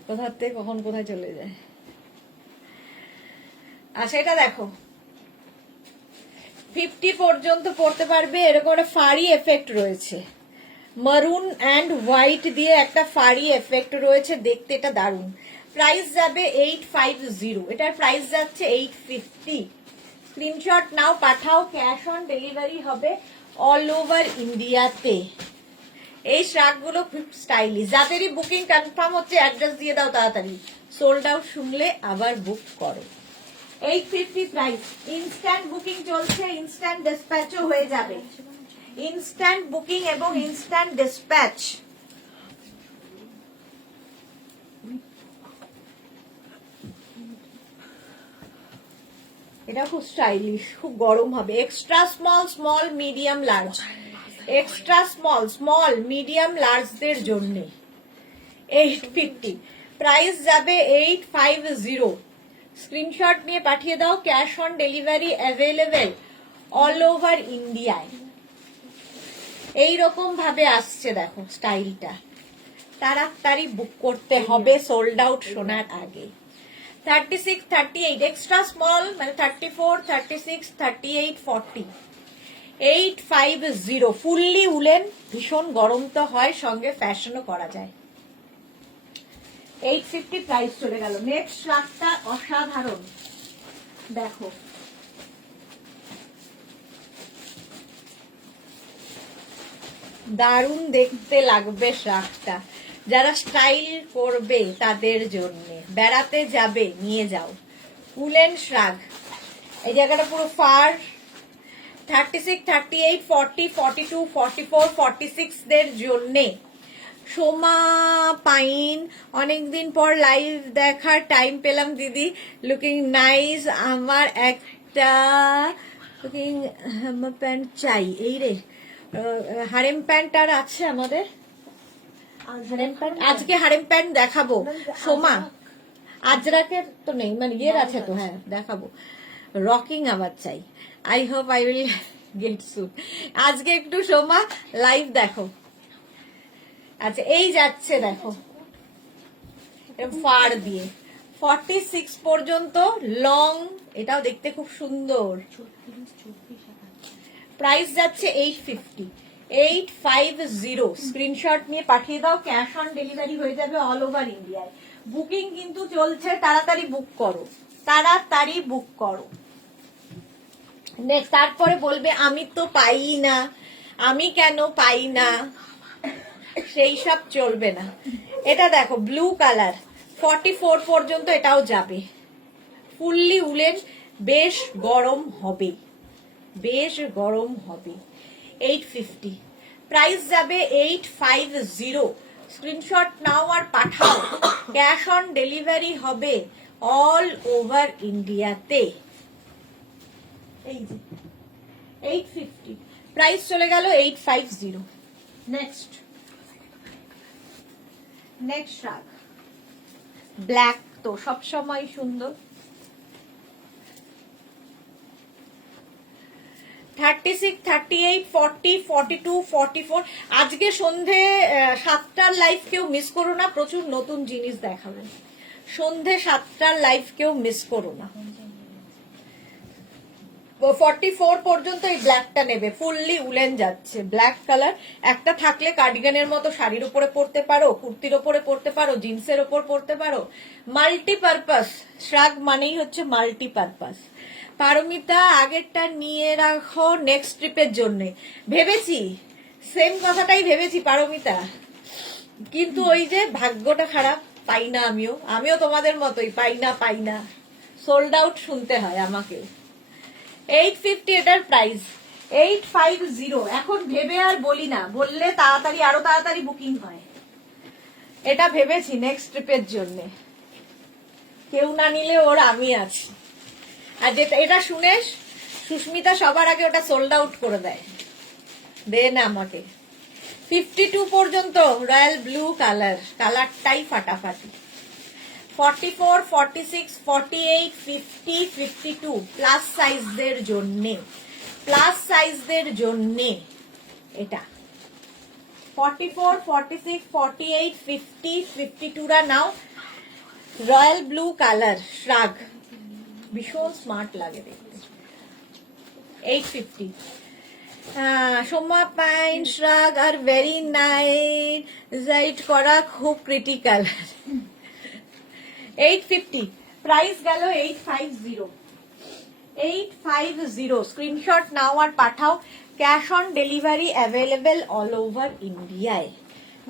কোথা থেকে কখন কোথায় চলে যায়। আচ্ছা, এটা দেখো 50 পর্যন্ত পড়তে পারবে। এরকম একটা ফাড়ি এফেক্ট রয়েছে, মারুন অ্যান্ড হোয়াইট দিয়ে একটা ফাড়ি এফেক্ট রয়েছে, দেখতে এটা দারুন। প্রাইস যাবে 850, এটার প্রাইস যাচ্ছে 850। স্ক্রিনশট নাও পাঠাও, ক্যাশ অন ডেলিভারি হবে অল ওভার ইন্ডিয়াতে। এই শ্রাগগুলো খুব স্টাইলিশ, যাদেরই বুকিং কনফার্ম হচ্ছে অ্যাড্রেস দিয়ে দাও তাড়াতাড়ি, সোল্ড আউট শুনলে আবার বুক করো। 850 প্রাইস, ইনস্ট্যান্ট বুকিং চলছে, ইনস্ট্যান্ট ডিসপ্যাচও হয়ে যাবে। ইনস্ট্যান্ট বুকিং এবং ইনস্ট্যান্ট ডিসপ্যাচ। এটা খুব স্টাইলিশ, খুব গরম হবে। Extra small, small, medium, large. Extra small, small, medium, লার্জদের জন্য 850, প্রাইস যাবে 850। স্ক্রিনশট নিয়ে পাঠিয়ে দাও, cash on delivery available all over ইন্ডিয়ায়। এইরকম ভাবে আসছে দেখো স্টাইলটা, তাড়াতাড়ি বুক করতে হবে সোল্ড আউট শোনার আগে। 36, 38 এক্সট্রা স্মল, মানে 34, 36, 38, 40, 850 ফুললি উলেন, ভীষণ গরম তো হয়, সঙ্গে ফ্যাশনও করা যায়। 850 প্রাইস চলে গেল। নেক্সট শ্রাগটা অসাধারণ দেখো, দারুণ দেখতে লাগবে শ্রাগটা। যারা স্টাইল করবে তাদের জন্য, বেড়াতে যাবে নিয়ে যাও, উলেন শ্রাগ। এই জায়গাটা পুরো ফার। 36, 38, 40, 42, 44, 46 দের জন্যে। সোমা পাইন, অনেকদিন পর লাইভ দেখার টাইম পেলাম দিদি, লুকিং নাইস। আমার একটা লুকিং প্যান্ট চাই। এই রে, হারেম প্যান্ট আর আছে আমাদের, হারেম প্যান্ট আজকে হারেম প্যান্ট দেখাবো। সোমা, আজরাকের তো নেই, মানে ইয়ের আছে তো, হ্যাঁ দেখাবো। রকিং আবার চাই, I hope I will get soon. আজকে একটু সোমা লাইভ দেখো। আচ্ছা, এই যাচ্ছে দেখো ফার দিয়ে 46 পর্যন্ত লং, এটাও দেখতে খুব সুন্দর। 34 প্রাইস যাচ্ছে 850, 850। স্ক্রিনশট নিয়ে পাঠিয়ে দাও, ক্যাশ অন ডেলিভারি হয়ে যাবে অল ওভার ইন্ডিয়ায়। বুকিং কিন্তু চলছে, তাড়াতাড়ি বুক করো, তাড়াতাড়ি বুক করো। নেক্সট, তারপরে বলবে আমি তো পাই না, আমি কেন পাই না, সেই সব চলবে না। এটা দেখো ব্লু কালার, 44 পর্যন্ত এটাও যাবে, ফুললি উলেন, বেশ গরম হবে, বেশ গরম হবে। 850, প্রাইস যাবে 850। স্ক্রিনশট নাও আর পাঠাও, ক্যাশ অন ডেলিভারি হবে অল ওভার ইন্ডিয়াতে। এই যে 850, প্রাইস চলে গেল 850। নেক্সট শ্রাগ, ব্ল্যাক তো সবসময় সুন্দর। 36, 38, 40, 42, 44। আজকে সন্ধে 7টার লাইভ কেউ মিস করো না, প্রচুর নতুন জিনিস দেখাবো। সন্ধে 7টার লাইভ কেউ মিস করো না। 44 পর্যন্ত এই ব্ল্যাকটা নেবে, ফুললি উলেন যাচ্ছে, ব্ল্যাক কালার। একটা থাকলে কার্ডিগানের মতো শাড়ির উপরে পরতে পারো, কুর্তির উপরে পরতে পারো, জিন্সের উপর পরতে পারো। মাল্টিপারপাস, শ্রাগ মানেই হচ্ছে মাল্টিপারপাস। পারমিতা আগেরটা নিয়ে রাখো নেক্সট ট্রিপের জন্য। ভেবেছি, সেম কথাটাই ভেবেছি পারমিতা, কিন্তু ওই যে ভাগ্যটা খারাপ, পাই না। আমিও তোমাদের মতোই পাই না, সোল্ড আউট শুনতে হয় আমাকে। 850 এটার প্রাইস, 850। এখন ভেবে আর বলি না, বললে তাড়াতাড়ি আরো তাড়াতাড়ি বুকিং হয়। এটা ভেবেছি নেক্সট ট্রিপের জন্য, কেউ না নিলে ওর আমি আছি। আর যেটা এটা শুনে সুস্মিতা সবার আগে ওটা সোল্ড আউট করে দেয়, দে না আমাকে। 52 পর্যন্ত রয়্যাল ব্লু কালার, কালারটাই ফাটাফাটি। 44, 46, 48, 50, 52 প্লাস সাইজদের জন্যে এটা। 44, 46, 48, 50, 52 রা নাও। রয়্যাল ব্লু কালার, শ্রাগ, ভীষণ স্মার্ট লাগে দেখতে। 850। সোমা পাইন, শ্রাগ আর ভেরি নাইস করা খুব ক্রিটিক্যাল। 850 প্রাইস গেল। 850 স্ক্রিনশট নাও আর পাঠাও। Cash on delivery available all over ইন্ডিয়ায়।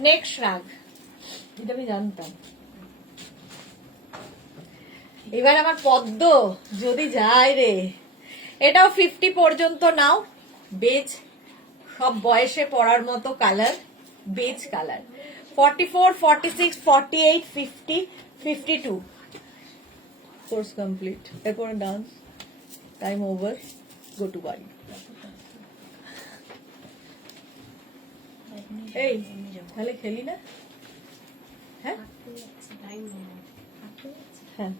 নেক্সট রাগ, এটা আমি জানতাম। এবার আমার পদ্ম যদি যায় রে, এটাও 50 পর্যন্ত নাও। বেজ, সব বয়সে পরার মতো colour, beige colour. 44, 46, 48, 50, 52 course complete. এরপরে dance, time over, go to বাড়ি। এই তাহলে খেলি না? হ্যাঁ হ্যাঁ,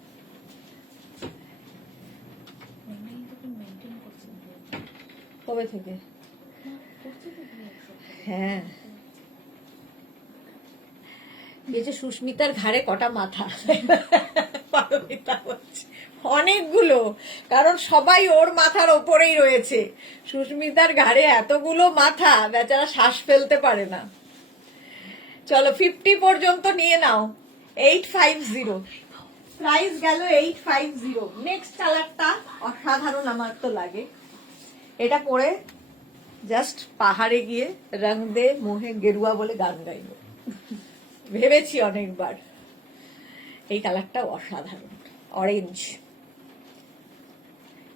কবে থেকে? হ্যাঁ, এই যে সুস্মিতার ঘাড়ে কটা মাথা, পারমিতা বলছে অনেকগুলো, কারণ সবাই ওর মাথার ওপরেই রয়েছে। সুস্মিতার ঘাড়ে এতগুলো মাথা, বেচারা শ্বাস ফেলতে পারে না। চলো 50 পর্যন্ত নিয়ে নাও। 850 প্রাইস গেল। 850। নেক্সট কালারটা অসাধারণ আমার তো লাগে, এটা পরে জাস্ট পাহাড়ে গিয়ে রং দে মোহে গেরুয়া বলে গান গাইব, ভেবেছি অনেকবার। এই কালারটা অসাধারণ, অরেঞ্জ।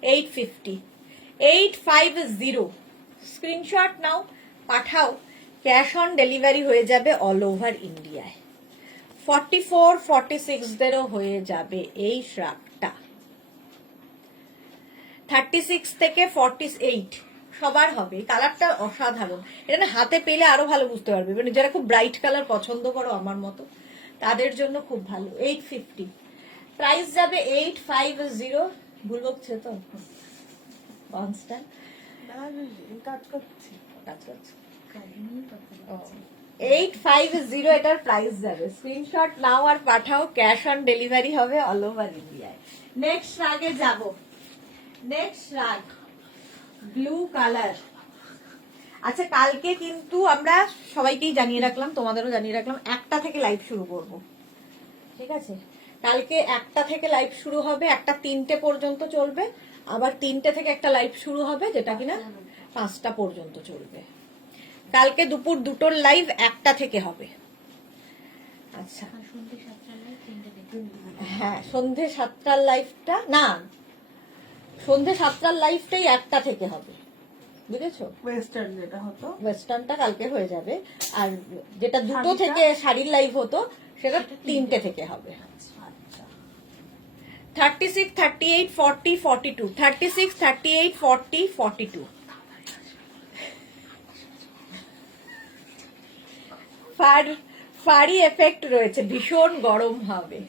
850, 850 স্ক্রিনশট নাও, পাঠাও। ক্যাশ অন ডেলিভারি হয়ে যাবে অল ওভার ইন্ডিয়ায়। 44, 46 দেরও হয়ে যাবে এই শ্রাগটা। 36 থেকে 48 সবার হবে। কালারটা অসাধারণ, এটা না হাতে পেলে আরো ভালো বুঝতে পারবে। মানে যারা খুব ব্রাইট কালার পছন্দ করো আমার মতো, তাদের জন্য খুব ভালো। 850 প্রাইস যাবে। 850 ভুল বকছে তো কনস্ট্যান্ট, কাজ করছি। 850 এটার প্রাইস যাবে। স্ক্রিনশট নাও আর পাঠাও। ক্যাশ অন ডেলিভারি হবে অল ওভার ইন্ডিয়ায়। নেক্সট রাগে যাব। নেক্সট রাগ ব্লু কালার। আচ্ছা, কালকে কিন্তু আমরা সবাইকেই জানিয়ে রাখলাম, তোমাদেরও জানিয়ে রাখলাম, 1টা থেকে লাইভ শুরু করব, ঠিক আছে? কালকে 1টা থেকে লাইভ শুরু হবে, 1টা 3টে পর্যন্ত চলবে। আবার 3টে থেকে একটা লাইভ শুরু হবে, যেটা কিনা 5টা পর্যন্ত চলবে। কালকে দুপুর 2টোর লাইভ 1টা থেকে হবে। আচ্ছা হ্যাঁ, সন্ধে 7টার লাইভটা না, সন্ধে 7টার লাইভটাই 1টা থেকে হবে, বুঝেছো? ওয়েস্টার্ন যেটা হতো, ওয়েস্টার্নটা কালকে হয়ে যাবে, আর যেটা 2টো থেকে শাড়ির লাইভ হতো সেটা 3টে থেকে হবে। 36, 38, 40, 42, 36, 38, 40, 42 ফাড়ি এফেক্ট রয়েছে, ভীষণ গরম হবে।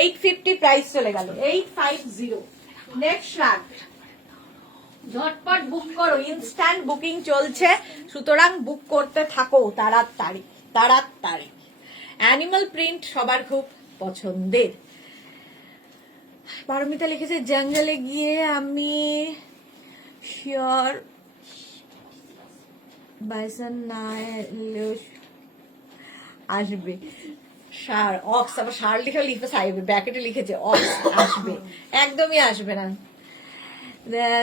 850 প্রাইস চলে গেল। 850 নেক্সট রাগ ঝটপট বুক করো, ইনস্ট্যান্ট বুকিং চলছে, সুতরাং বুক করতে থাকো তাড়াতাড়ি তাড়াতাড়ি। অ্যানিমাল প্রিন্ট সবার খুব পছন্দের। পারমিতা লিখেছে জঙ্গলে গিয়ে আমি শিওর বাইসন না এলেও আসবে। সার অক্স, আবার সার লিখে লিখতে চাইবে, ব্র্যাকেটে লিখেছে অক্স আসবে, একদমই আসবে না।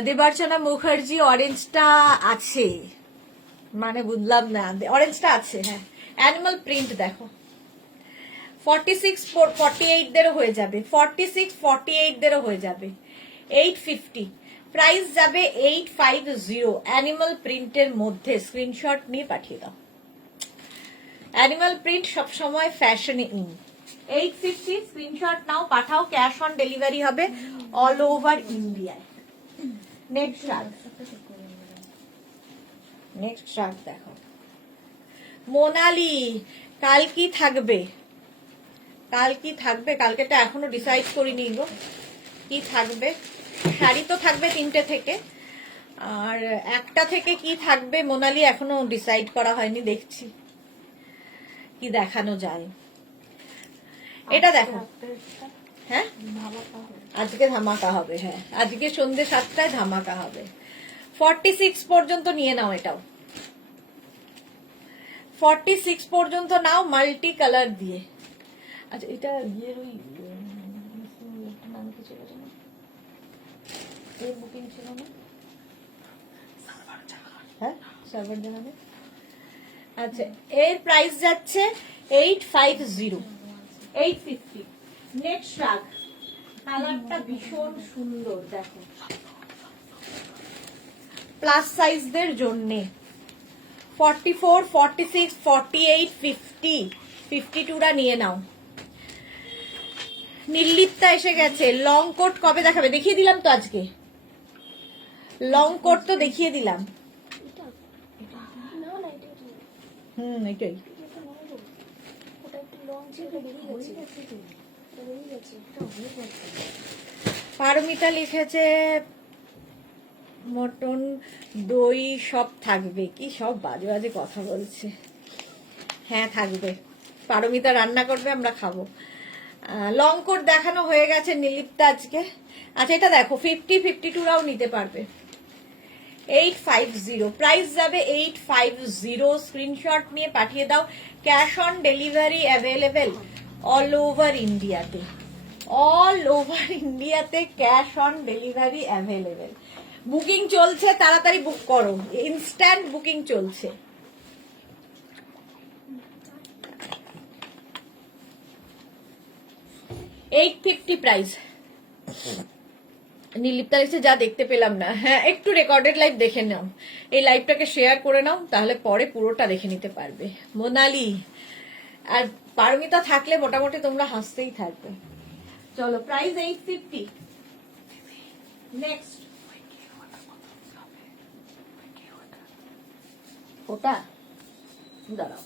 দেবার্চনা মুখার্জি অরেঞ্জটা আছে, মানে বুঝলাম না, অরেঞ্জটা আছে। হ্যাঁ, অ্যানিমাল প্রিন্ট দেখো 46 48 দেরও হয়ে যাবে, 46 48 দেরও হয়ে যাবে, 850 প্রাইস যাবে 850। অ্যানিমাল প্রিন্টের মধ্যে স্ক্রিনশট নিয়ে পাঠিয়ে দাও। অ্যানিমাল প্রিন্ট সবসময় ফ্যাশনে ইন। 850 স্ক্রিনশট নাও, পাঠাও, ক্যাশ অন ডেলিভারি হবে অল ওভার ইন্ডিয়ায়। নেক্সট শার্ট দেখো মোনালি, কাল কি থাকবে? কাল কি থাকবে? কালকেটা এখনো ডিসাইড করিনি গো, কি থাকবে। শাড়ি তো থাকবে 3টে থেকে, আর 1টা থেকে কি থাকবে মোনালি এখনো ডিসাইড করা হয়নি, দেখছি কি দেখানো যায়। এটা দেখো, হ্যাঁ আজকে ধামাকা হবে, হ্যাঁ আজকে সন্ধ্যে 7টায় ধামাকা হবে। 46 পর্যন্ত নিয়ে নাও, এটাও 46 পর্যন্ত নাও, মাল্টি কালার দিয়ে। আচ্ছা এটা ইয়ের ওই নাম কি ছিল জানো, এর বুকিং ছিল না? হ্যাঁ সার্ভার জানাবে। আচ্ছা এর প্রাইস যাচ্ছে 850 850। নেক্সট শার্ট, কালারটা ভীষণ সুন্দর দেখো, প্লাস সাইজদের জন্যে 44 46 48 50 52টা নিয়ে নাও। নীলিপ্তা এসে গেছে। লং কোট কবে দেখাবে? দেখিয়ে দিলাম তো আজকে, লং কোট তো দেখিয়ে দিলাম। এটাই পারমিতা লিখেছে মটন দই সব থাকবে। কি সব বাজে বাজে কথা বলছে। হ্যাঁ থাকবে, পারমিতা রান্না করবে, আমরা খাবো। লং কোট দেখানো হয়ে গেছে নীলিপ্তা আজকে। আচ্ছা এটা দেখো 50 52রাও নিতে পারবে। 850 প্রাইস যাবে 850। স্ক্রিনশট নিয়ে পাঠিয়ে দাও। Cash on delivery available all over ইন্ডিয়াতে, অল ওভার ইন্ডিয়াতে cash on delivery available. Booking চলছে, তাড়াতাড়ি বুক করো, ইনস্ট্যান্ট বুকিং চলছে। $850 প্রাইস। নীলিপ্তা লিখছে যা দেখতে পেলাম না। হ্যাঁ একটু রেকর্ডেড লাইভ দেখে নাও, এই লাইভটাকে শেয়ার করে নাও, তাহলে পরে পুরোটা দেখে নিতে পারবে। মোনালি আর পারমিতা থাকলে মোটামুটি তোমরা হাসতেই থাকবে। চলো প্রাইস 850। নেক্সট ওটা দাঁড়াও,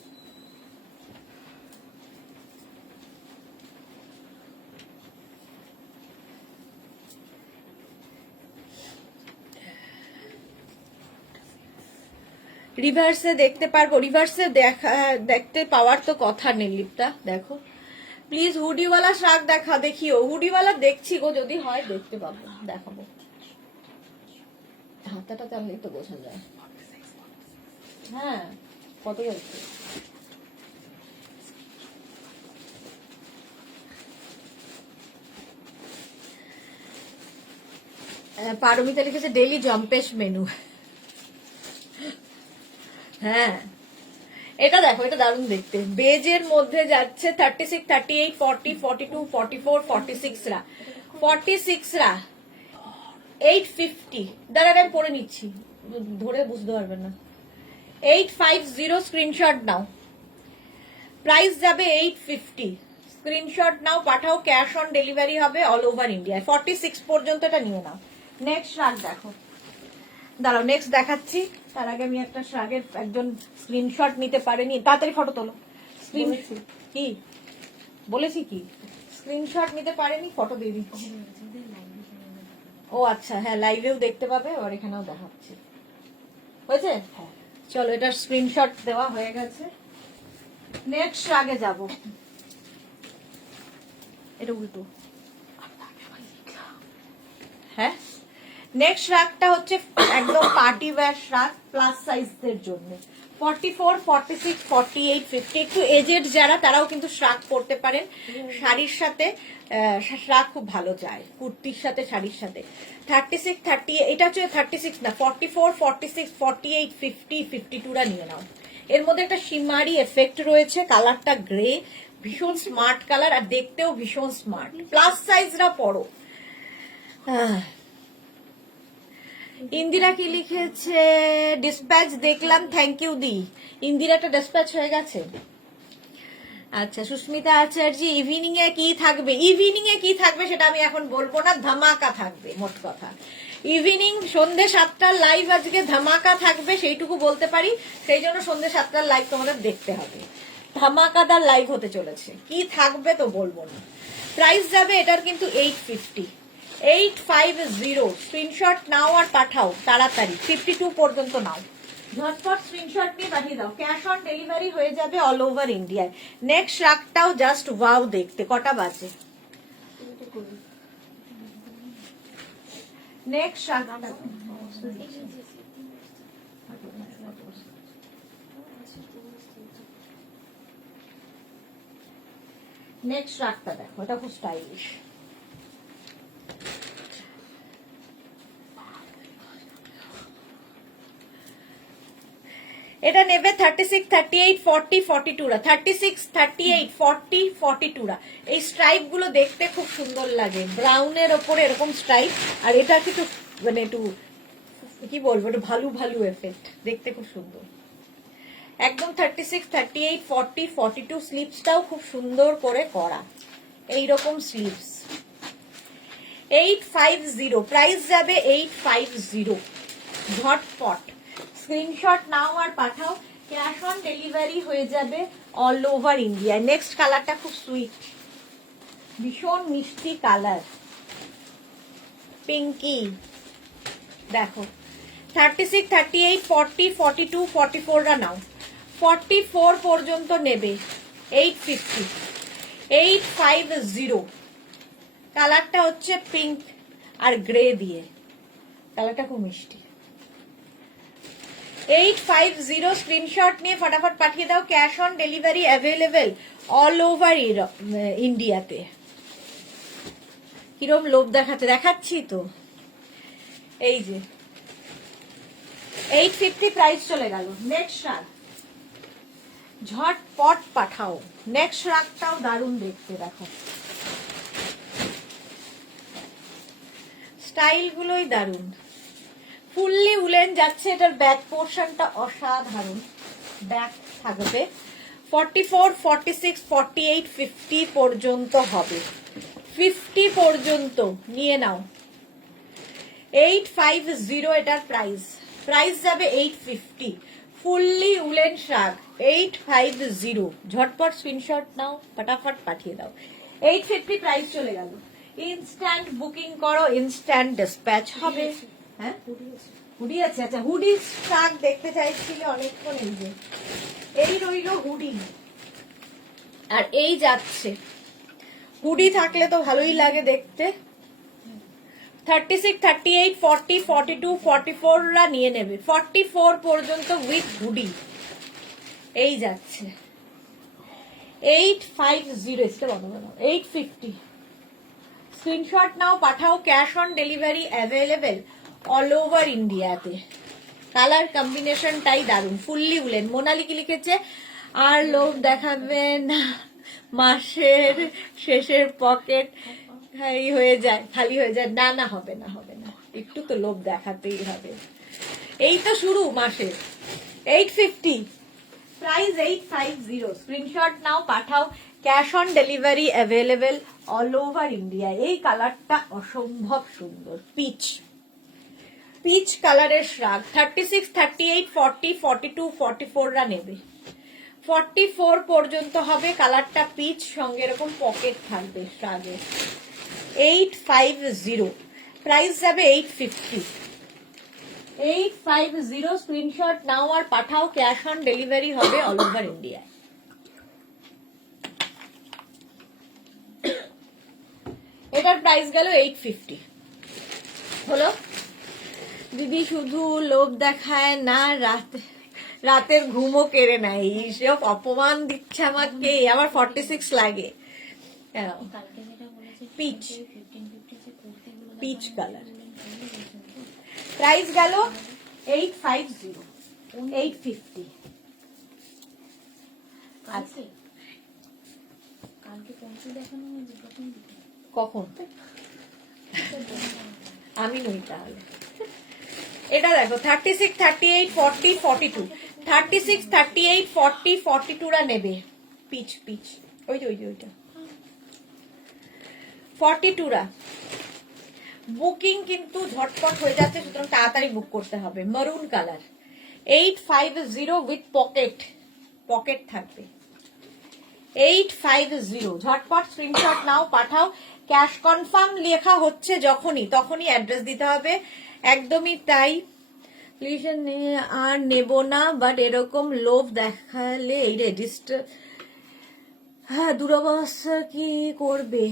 রিভার্সে দেখতে পারবো? রিভার্সে দেখতে পাওয়ার তো কথা নীলিপ্তা। দেখো প্লিজ হুডিওয়ালা শাক দেখিও। হুডিওয়ালা দেখছি গো, যদি হয় দেখতে পাবো, দেখাবো। হাতাটা তাহলে তো বোঝা যায়। হ্যাঁ কত যাচ্ছে? পারমিতা লিখেছে ডেইলি জম্পেশ মেনু। হ্যাঁ এটা দেখো, এটা দারুণ দেখতে, বেজের মধ্যে যাচ্ছে 36 38 40 42 44 46রা 46রা 850। দাঁড়া আমি পরে নিচ্ছি, ধরে বুঝতে পারবেন না। 850 স্ক্রিনশট নাও, প্রাইস যাবে 850। স্ক্রিনশট নাও, পাঠাও, ক্যাশ অন ডেলিভারি হবে অল ওভার ইন্ডিয়া। 46 পর্যন্ত এটা নিয়ে নাও। নেক্সট শার্ট দেখো, দাঁড়াও নেক্সট দেখাচ্ছি, তার আগে আমি একটা শার্টের একজন স্ক্রিনশট নিতে পারেনি, তাড়াতাড়ি ফটো তোলো। স্ক্রিন কি বলেছি, কি স্ক্রিনশট নিতে পারেনি, ফটো দিয়ে দিচ্ছি। ও আচ্ছা, হ্যাঁ লাইভেও দেখতে পাবে, আর এখানেও দেখাচ্ছি। হয়েছে? হ্যাঁ। চলো, এটার স্ক্রিনশট দেওয়া হয়ে গেছে। নেক্সট আগে যাব। এটা উল্টো। হ্যাঁ, নেক্সট রাগটা হচ্ছে একদম পার্টি ওয়্যার রাগ, প্লাস সাইজদের জন্য। 44, 46, 48, 50 একটু এজেড যারা, তারাও কিন্তু শ্রাগ পরতে পারেন। শাড়ির সাথে শ্রাগ খুব ভালো যায়, কুর্তির সাথে, শাড়ির সাথে। 36, 30, এটা হচ্ছে 36 না, 44, 46, 48, 50, 52রা নিয়ে নাও। এর মধ্যে একটা শিমারি এফেক্ট রয়েছে, কালারটা গ্রে, ভীষণ স্মার্ট কালার, আর দেখতেও ভীষণ স্মার্ট। প্লাস সাইজরা পরো। ইন্দিরা কি লিখেছে? ডিসপ্যাচ দেখলাম, থ্যাংক ইউ দি। ইন্দিরাটা ডিসপ্যাচ হয়ে গেছে। আচ্ছা, সুস্মিতা আচার্য, ইভিনিং এ কি থাকবে? ইভিনিং এ কি থাকবে সেটা আমি এখন বলবো না, ধামাকা থাকবে, মোট কথা। ইভিনিং সন্ধ্যে 7টার লাইভ আজকে ধামাকা থাকবে, সেইটুকু বলতে পারি। সেই জন্য সন্ধ্যে 7টার লাইভ তোমাদের দেখতে হবে। ধামাকাদার লাইভ হতে চলেছে, কি থাকবে তো বলবো না। প্রাইস যাবে এটার কিন্তু 850, 850। স্ক্রিনশট নাও আর পাঠাও তাড়াতাড়ি, 52 পর্যন্ত নাও। ঝটপট স্ক্রিনশট নিয়ে পাঠিয়ে দাও, ক্যাশ অন ডেলিভারি হয়ে যাবে অল ওভার ইন্ডিয়ায়। নেক্সট রাগটাও জাস্ট ওয়াও দেখতে। কটা বাজে? নেক্সট রাগটা নেক্সট রাগটা দেখো, এটা খুব স্টাইলিশ। এটা নেবে 36, 38, 40, 42রা। 36, 38, 40, 42রা। এই স্ট্রাইপ গুলো দেখতে খুব সুন্দর লাগে, ব্রাউনের ওপরে এরকম স্ট্রাইপ, আর এটা কিন্তু মানে একটু কি বলবো, একটু ভালু ভালু এফেক্ট, দেখতে খুব সুন্দর একদম। 36, 38, 40, 42 স্লিভসটাও খুব সুন্দর করে করা, এইরকম স্লিভস। 850, প্রাইস যাবে 850। ঝটপট স্ক্রিনশট নাও আর পাঠাও, ক্যাশ অন ডেলিভারি হয়ে যাবে অল ওভার ইন্ডিয়া। নেক্সট কালারটা খুব সুইট, ভীষণ মিষ্টি কালার, পিঙ্কি। দেখো 36, 38, 40, 42, 44রা নাও। 44 পর্যন্ত নেবে 850, 850। কালারটা হচ্ছে পিঙ্ক আর গ্রে দিয়ে, কালারটা খুব মিষ্টি। 850 স্ক্রিনশট নিয়ে ফটাফট পাঠিয়ে দাও, cash on delivery available all over ইন্ডিয়াতে। কিরম লোভ দেখাচ্ছে, দেখাচ্ছি তো। এই যে 850 প্রাইস চলে গেল। নেক্সট রাগ ঝটপট পাঠাও, নেক্সট রাগটাও দারুণ দেখতে। দেখো স্টাইল গুলোই দারুণ, ফুললি উলেন যাচ্ছে, এটার ব্যাক পোর্শনটা অসাধারণ, ব্যাক থাকবে। 44, 46, 48, 50 পর্যন্ত হবে, 50 পর্যন্ত নিয়ে নাও। 850 এটার প্রাইস, প্রাইস যাবে 850। ফুললি উলেন শাক 850। ঝটপট স্ক্রিনশট নাও, ফটাফট পাঠিয়ে দাও। 850 প্রাইস চলে গেল। ইনস্ট্যান্ট বুকিং করো, ইনস্ট্যান্ট ডিসপ্যাচ হবে। হ্যাঁ, হুডি আছে। আচ্ছা, হুডি শাক দেখতে চাইছিলে অনেকক্ষণ। এই যে এই রইল হুডি, আর এই যাচ্ছে। হুডি থাকলে তো ভালোই লাগে দেখতে। 36, 38, 40, 42, 44রা নিয়ে নেবে। 44 পর্যন্ত উইথ হুডি এই যাচ্ছে। 850, 850। স্ক্রিনশট নাও, পাঠাও, cash on delivery available all over ইন্ডিয়াতে। কালার কম্বিনেশনটাই দারুণ, ফুললি উলেন। মোনালি কি লিখেছে? আর লোভ দেখাবেন, মাসের শেষের পকেট হয়ে যায়, খালি হয়ে যায়। না না, হবে না, হবে না, একটু তো লোভ দেখাতেই হবে, এই তো শুরু মাসের। 850 প্রাইস, 850। স্ক্রিনশট নাও, পাঠাও, cash on delivery available all over India. এই কালারটা অসম্ভব সুন্দর, পিচ পিচ কালারের শ্রাগ। 36, 38, 40, 42, 44রা নেবে। 44 পর্যন্ত হবে, কালারটা পিচ, সঙ্গে এরকম পকেট থাকবে শ্রাগে। 850 প্রাইস যাবে 850। 850 স্ক্রিনশট নাও আর পাঠাও, ক্যাশ অন ডেলিভারি হবে অল ওভার ইন্ডিয়া। এটার প্রাইস গেল 850। হলো? দিদি শুধু লোভ দেখায় না, রাতের ঘুমও কেড়ে নেয়, এইসব অপমান দিচ্ছে আমাকে। আমার 46 লাগে। হ্যাঁ, কালকে যেটা বলেছে পিচ 1550 যে কুর্তিগুলো পিচ কালার। বলেছেন তো প্রাইস গেল 850। 850। কালকে কালকে পৌঁছে দেখানো হয়েছে প্রথম দিকে। কখন? আমি নই তাহলে। এটা দেখো 36, 38, 40, 42। 36, 38, 40, 42 রা নেবে। পিচ পিচ ওই যে ওইটা 42 রা। বুকিং কিন্তু ঝটপট হয়ে যাচ্ছে, সুতরাং তাড়াতাড়ি বুক করতে হবে। মারুন কালার 850 উইথ পকেট থাকবে। 850 ঝটপট স্ক্রিনশট নাও, পাঠাও। ক্যাশ কনফার্ম লেখা হচ্ছে তখনই অ্যাড্রেস দিতে হবে। একদমই তাই। প্লিজ আর নেব না, বাট এরকম লোভ দেখালে এই রেজিস্টার, হ্যাঁ দুরবস্থা কি করবে?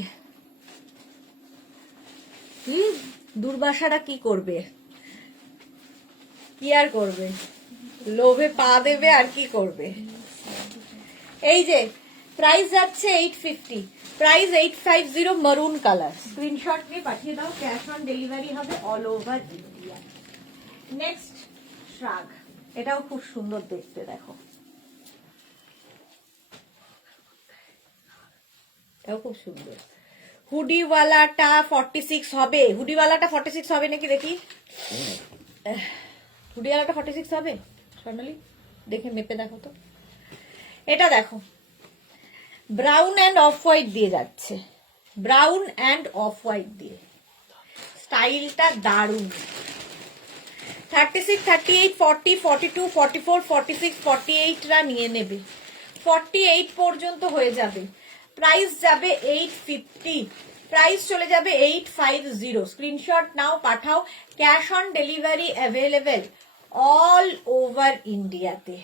দুর্বাসারা কি করবে? কি আর করবে? লোভে পা দেবে আর কি করবে? এই যে প্রাইস যাচ্ছে 850, প্রাইস 850 মারুন কালার। স্ক্রিনশট নিয়ে পাঠিয়ে দাও, ক্যাশ অন ডেলিভারি হবে অল ওভার ইন্ডিয়া। নেক্সট শ্রাগ, এটাও খুব সুন্দর দেখতে, দেখো এটাও খুব সুন্দর। হুডিওয়ালাটা 46 হবে, হুডিওয়ালাটা 46 হবে নাকি দেখি। হুডিওয়ালাটা 46 হবে স্বর্ণালী, দেখে মেপে দেখো তো। এটা দেখো ব্রাউন অ্যান্ড অফ হোয়াইট দিয়ে যাচ্ছে, ব্রাউন অ্যান্ড অফ হোয়াইট দিয়ে, স্টাইলটা দারুণ। 36, 38, 40, 42, 44, 46, 48 রা নিয়ে নেবে। 48 পর্যন্ত হয়ে যাবে। প্রাইস যাবে 850, প্রাইস চলে যাবে 850। স্ক্রিনশট নাও, পাঠাও। Cash on delivery available all over ইন্ডিয়াতে।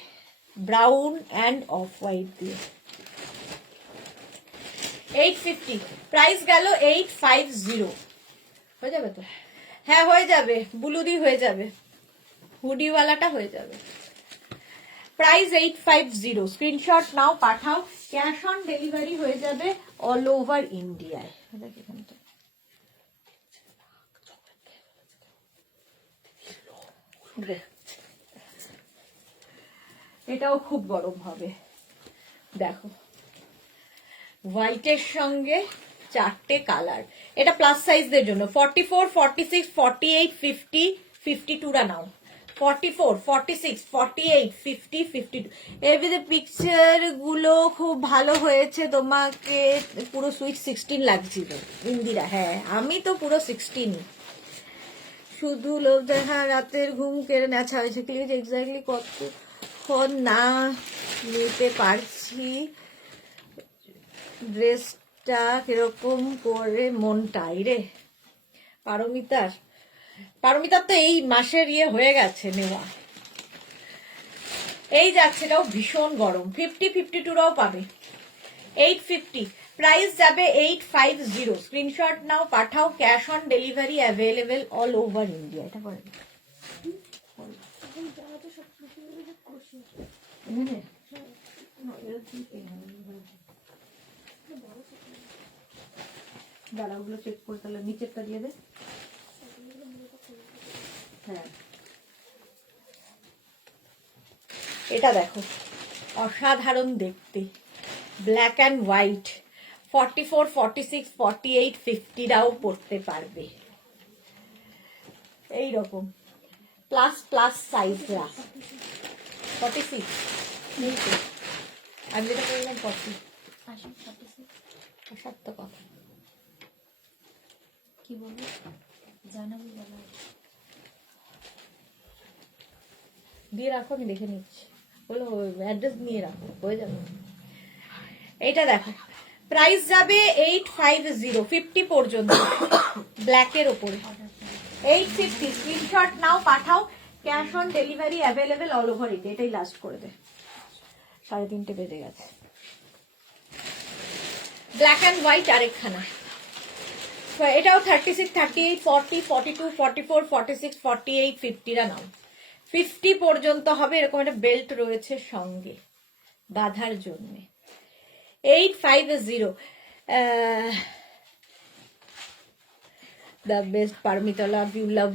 ব্রাউন অ্যান্ড অফ হোয়াইট দিয়ে 850, প্রাইস গেল 850। হয়ে যাবে তো? হ্যাঁ হয়ে যাবে, বুলুদি হয়ে যাবে, হুডিওয়ালাটা হয়ে যাবে। প্রাইস 850, স্ক্রিনশট নাও, পাঠাও। ক্যাশ অন ডেলিভারি হয়ে যাবে অল ওভার ইন্ডিয়ায়। এটাও খুব গরম হবে, দেখো হোয়াইটের সঙ্গে 4টে কালার। এটা প্লাস সাইজদের জন্য। 44, 46, 48, 50, 52 রা নাও। 44, 46, 48, 50, 52। এবারে পিকচার গুলো খুব ভালো হয়েছে, তোমাকে পুরো সুইট 16 লাগছিল ইন্দিরা। হ্যাঁ আমি তো পুরো 16। শুধু লোভ দেখা, রাতের ঘুম কেড়ে নেওয়া হয়েছে। প্লিজ এক্স্যাক্টলি কতক্ষণ না নিতে পারছি, ড্রেসটা কিরকম করে মনটাই রে। পারমিতার তো এই মাসের হয়ে গেছে নেওয়া। এই যাচ্ছে, এটাও ভীষণ গরম। 50, 52 রাও পাবে। 850, প্রাইস যাবে 850। স্ক্রিনশট নাও, পাঠাও। Cash on delivery available all over India. এটা করে দাঁড়াগুলো চেক করে, তাহলে নিচেরটা দিয়ে দে। হ্যাঁ এটা দেখো অসাধারণ দেখতে, ব্ল্যাক অ্যান্ড হোয়াইট। 44, 46, 48, 50 রাও পড়তে পারবে। এইরকম প্লাস সাইজরা। 46 আমি যেটা বললাম 40। সত্য কথা কি বলবো জানাবো, বলা দিয়ে রাখো, আমি দেখে নিচ্ছি। বলো অ্যাড্রেস নিয়ে রাখো, হয়ে যাবে। এইটা দেখো প্রাইস যাবে 850, 50 পর্যন্ত, ব্ল্যাকের ওপরে। 850 স্ক্রিনশট নাও, পাঠাও। Cash on delivery available all over India. এটাই লাস্ট করে দে, 3:30 বেজে গেছে। ব্ল্যাক অ্যান্ড হোয়াইট আরেকখানা, এটাও 36, 38, 40, 42, 44, 46, 48, 50 নাও। 50 পর্যন্ত হবে। এরকম একটা বেল্ট রয়েছে সঙ্গে বাঁধার জন্য। 850 the best Paramita, love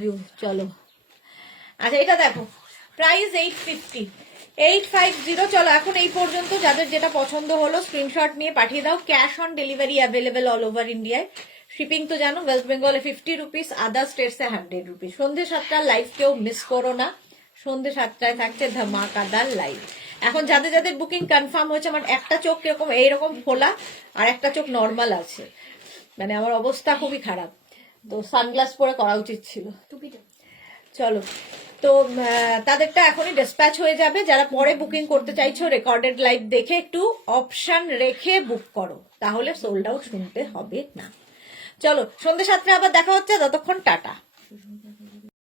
you. চলো আচ্ছা, এটা দেখো, প্রাইস 850, 850। চলো এখন এই পর্যন্ত। যাদের যেটা পছন্দ হলো স্ক্রিনশট নিয়ে পাঠিয়ে দাও। Cash on delivery available all over ইন্ডিয়ায়। শিপিং তো জানো, ওয়েস্ট বেঙ্গলে 50 রুপিস, আদার স্টেটসে 100 রুপিস। সন্ধ্যে 7টার লাইভ কেউ মিস করো না। সন্ধ্যে 7টায় থাকছে ধামাকাদার লাইভ। এখন যাদের যাদের বুকিং কনফার্ম হয়েছে, আমার একটা চোখ কিরকম এইরকম খোলা আর একটা চোখ নর্মাল আছে, মানে আমার অবস্থা খুবই খারাপ, তো সানগ্লাস পরে করা উচিত ছিল। চলো, তো তাদেরটা এখনই ডিসপ্যাচ হয়ে যাবে। যারা পরে বুকিং করতে চাইছো রেকর্ডেড লাইভ দেখে একটু অপশন রেখে বুক করো, তাহলে সোল্ড আউট শুনতে হবে না। চলো, সন্ধ্যে 7টায় আবার দেখা হচ্ছে, ততক্ষণ টাটা।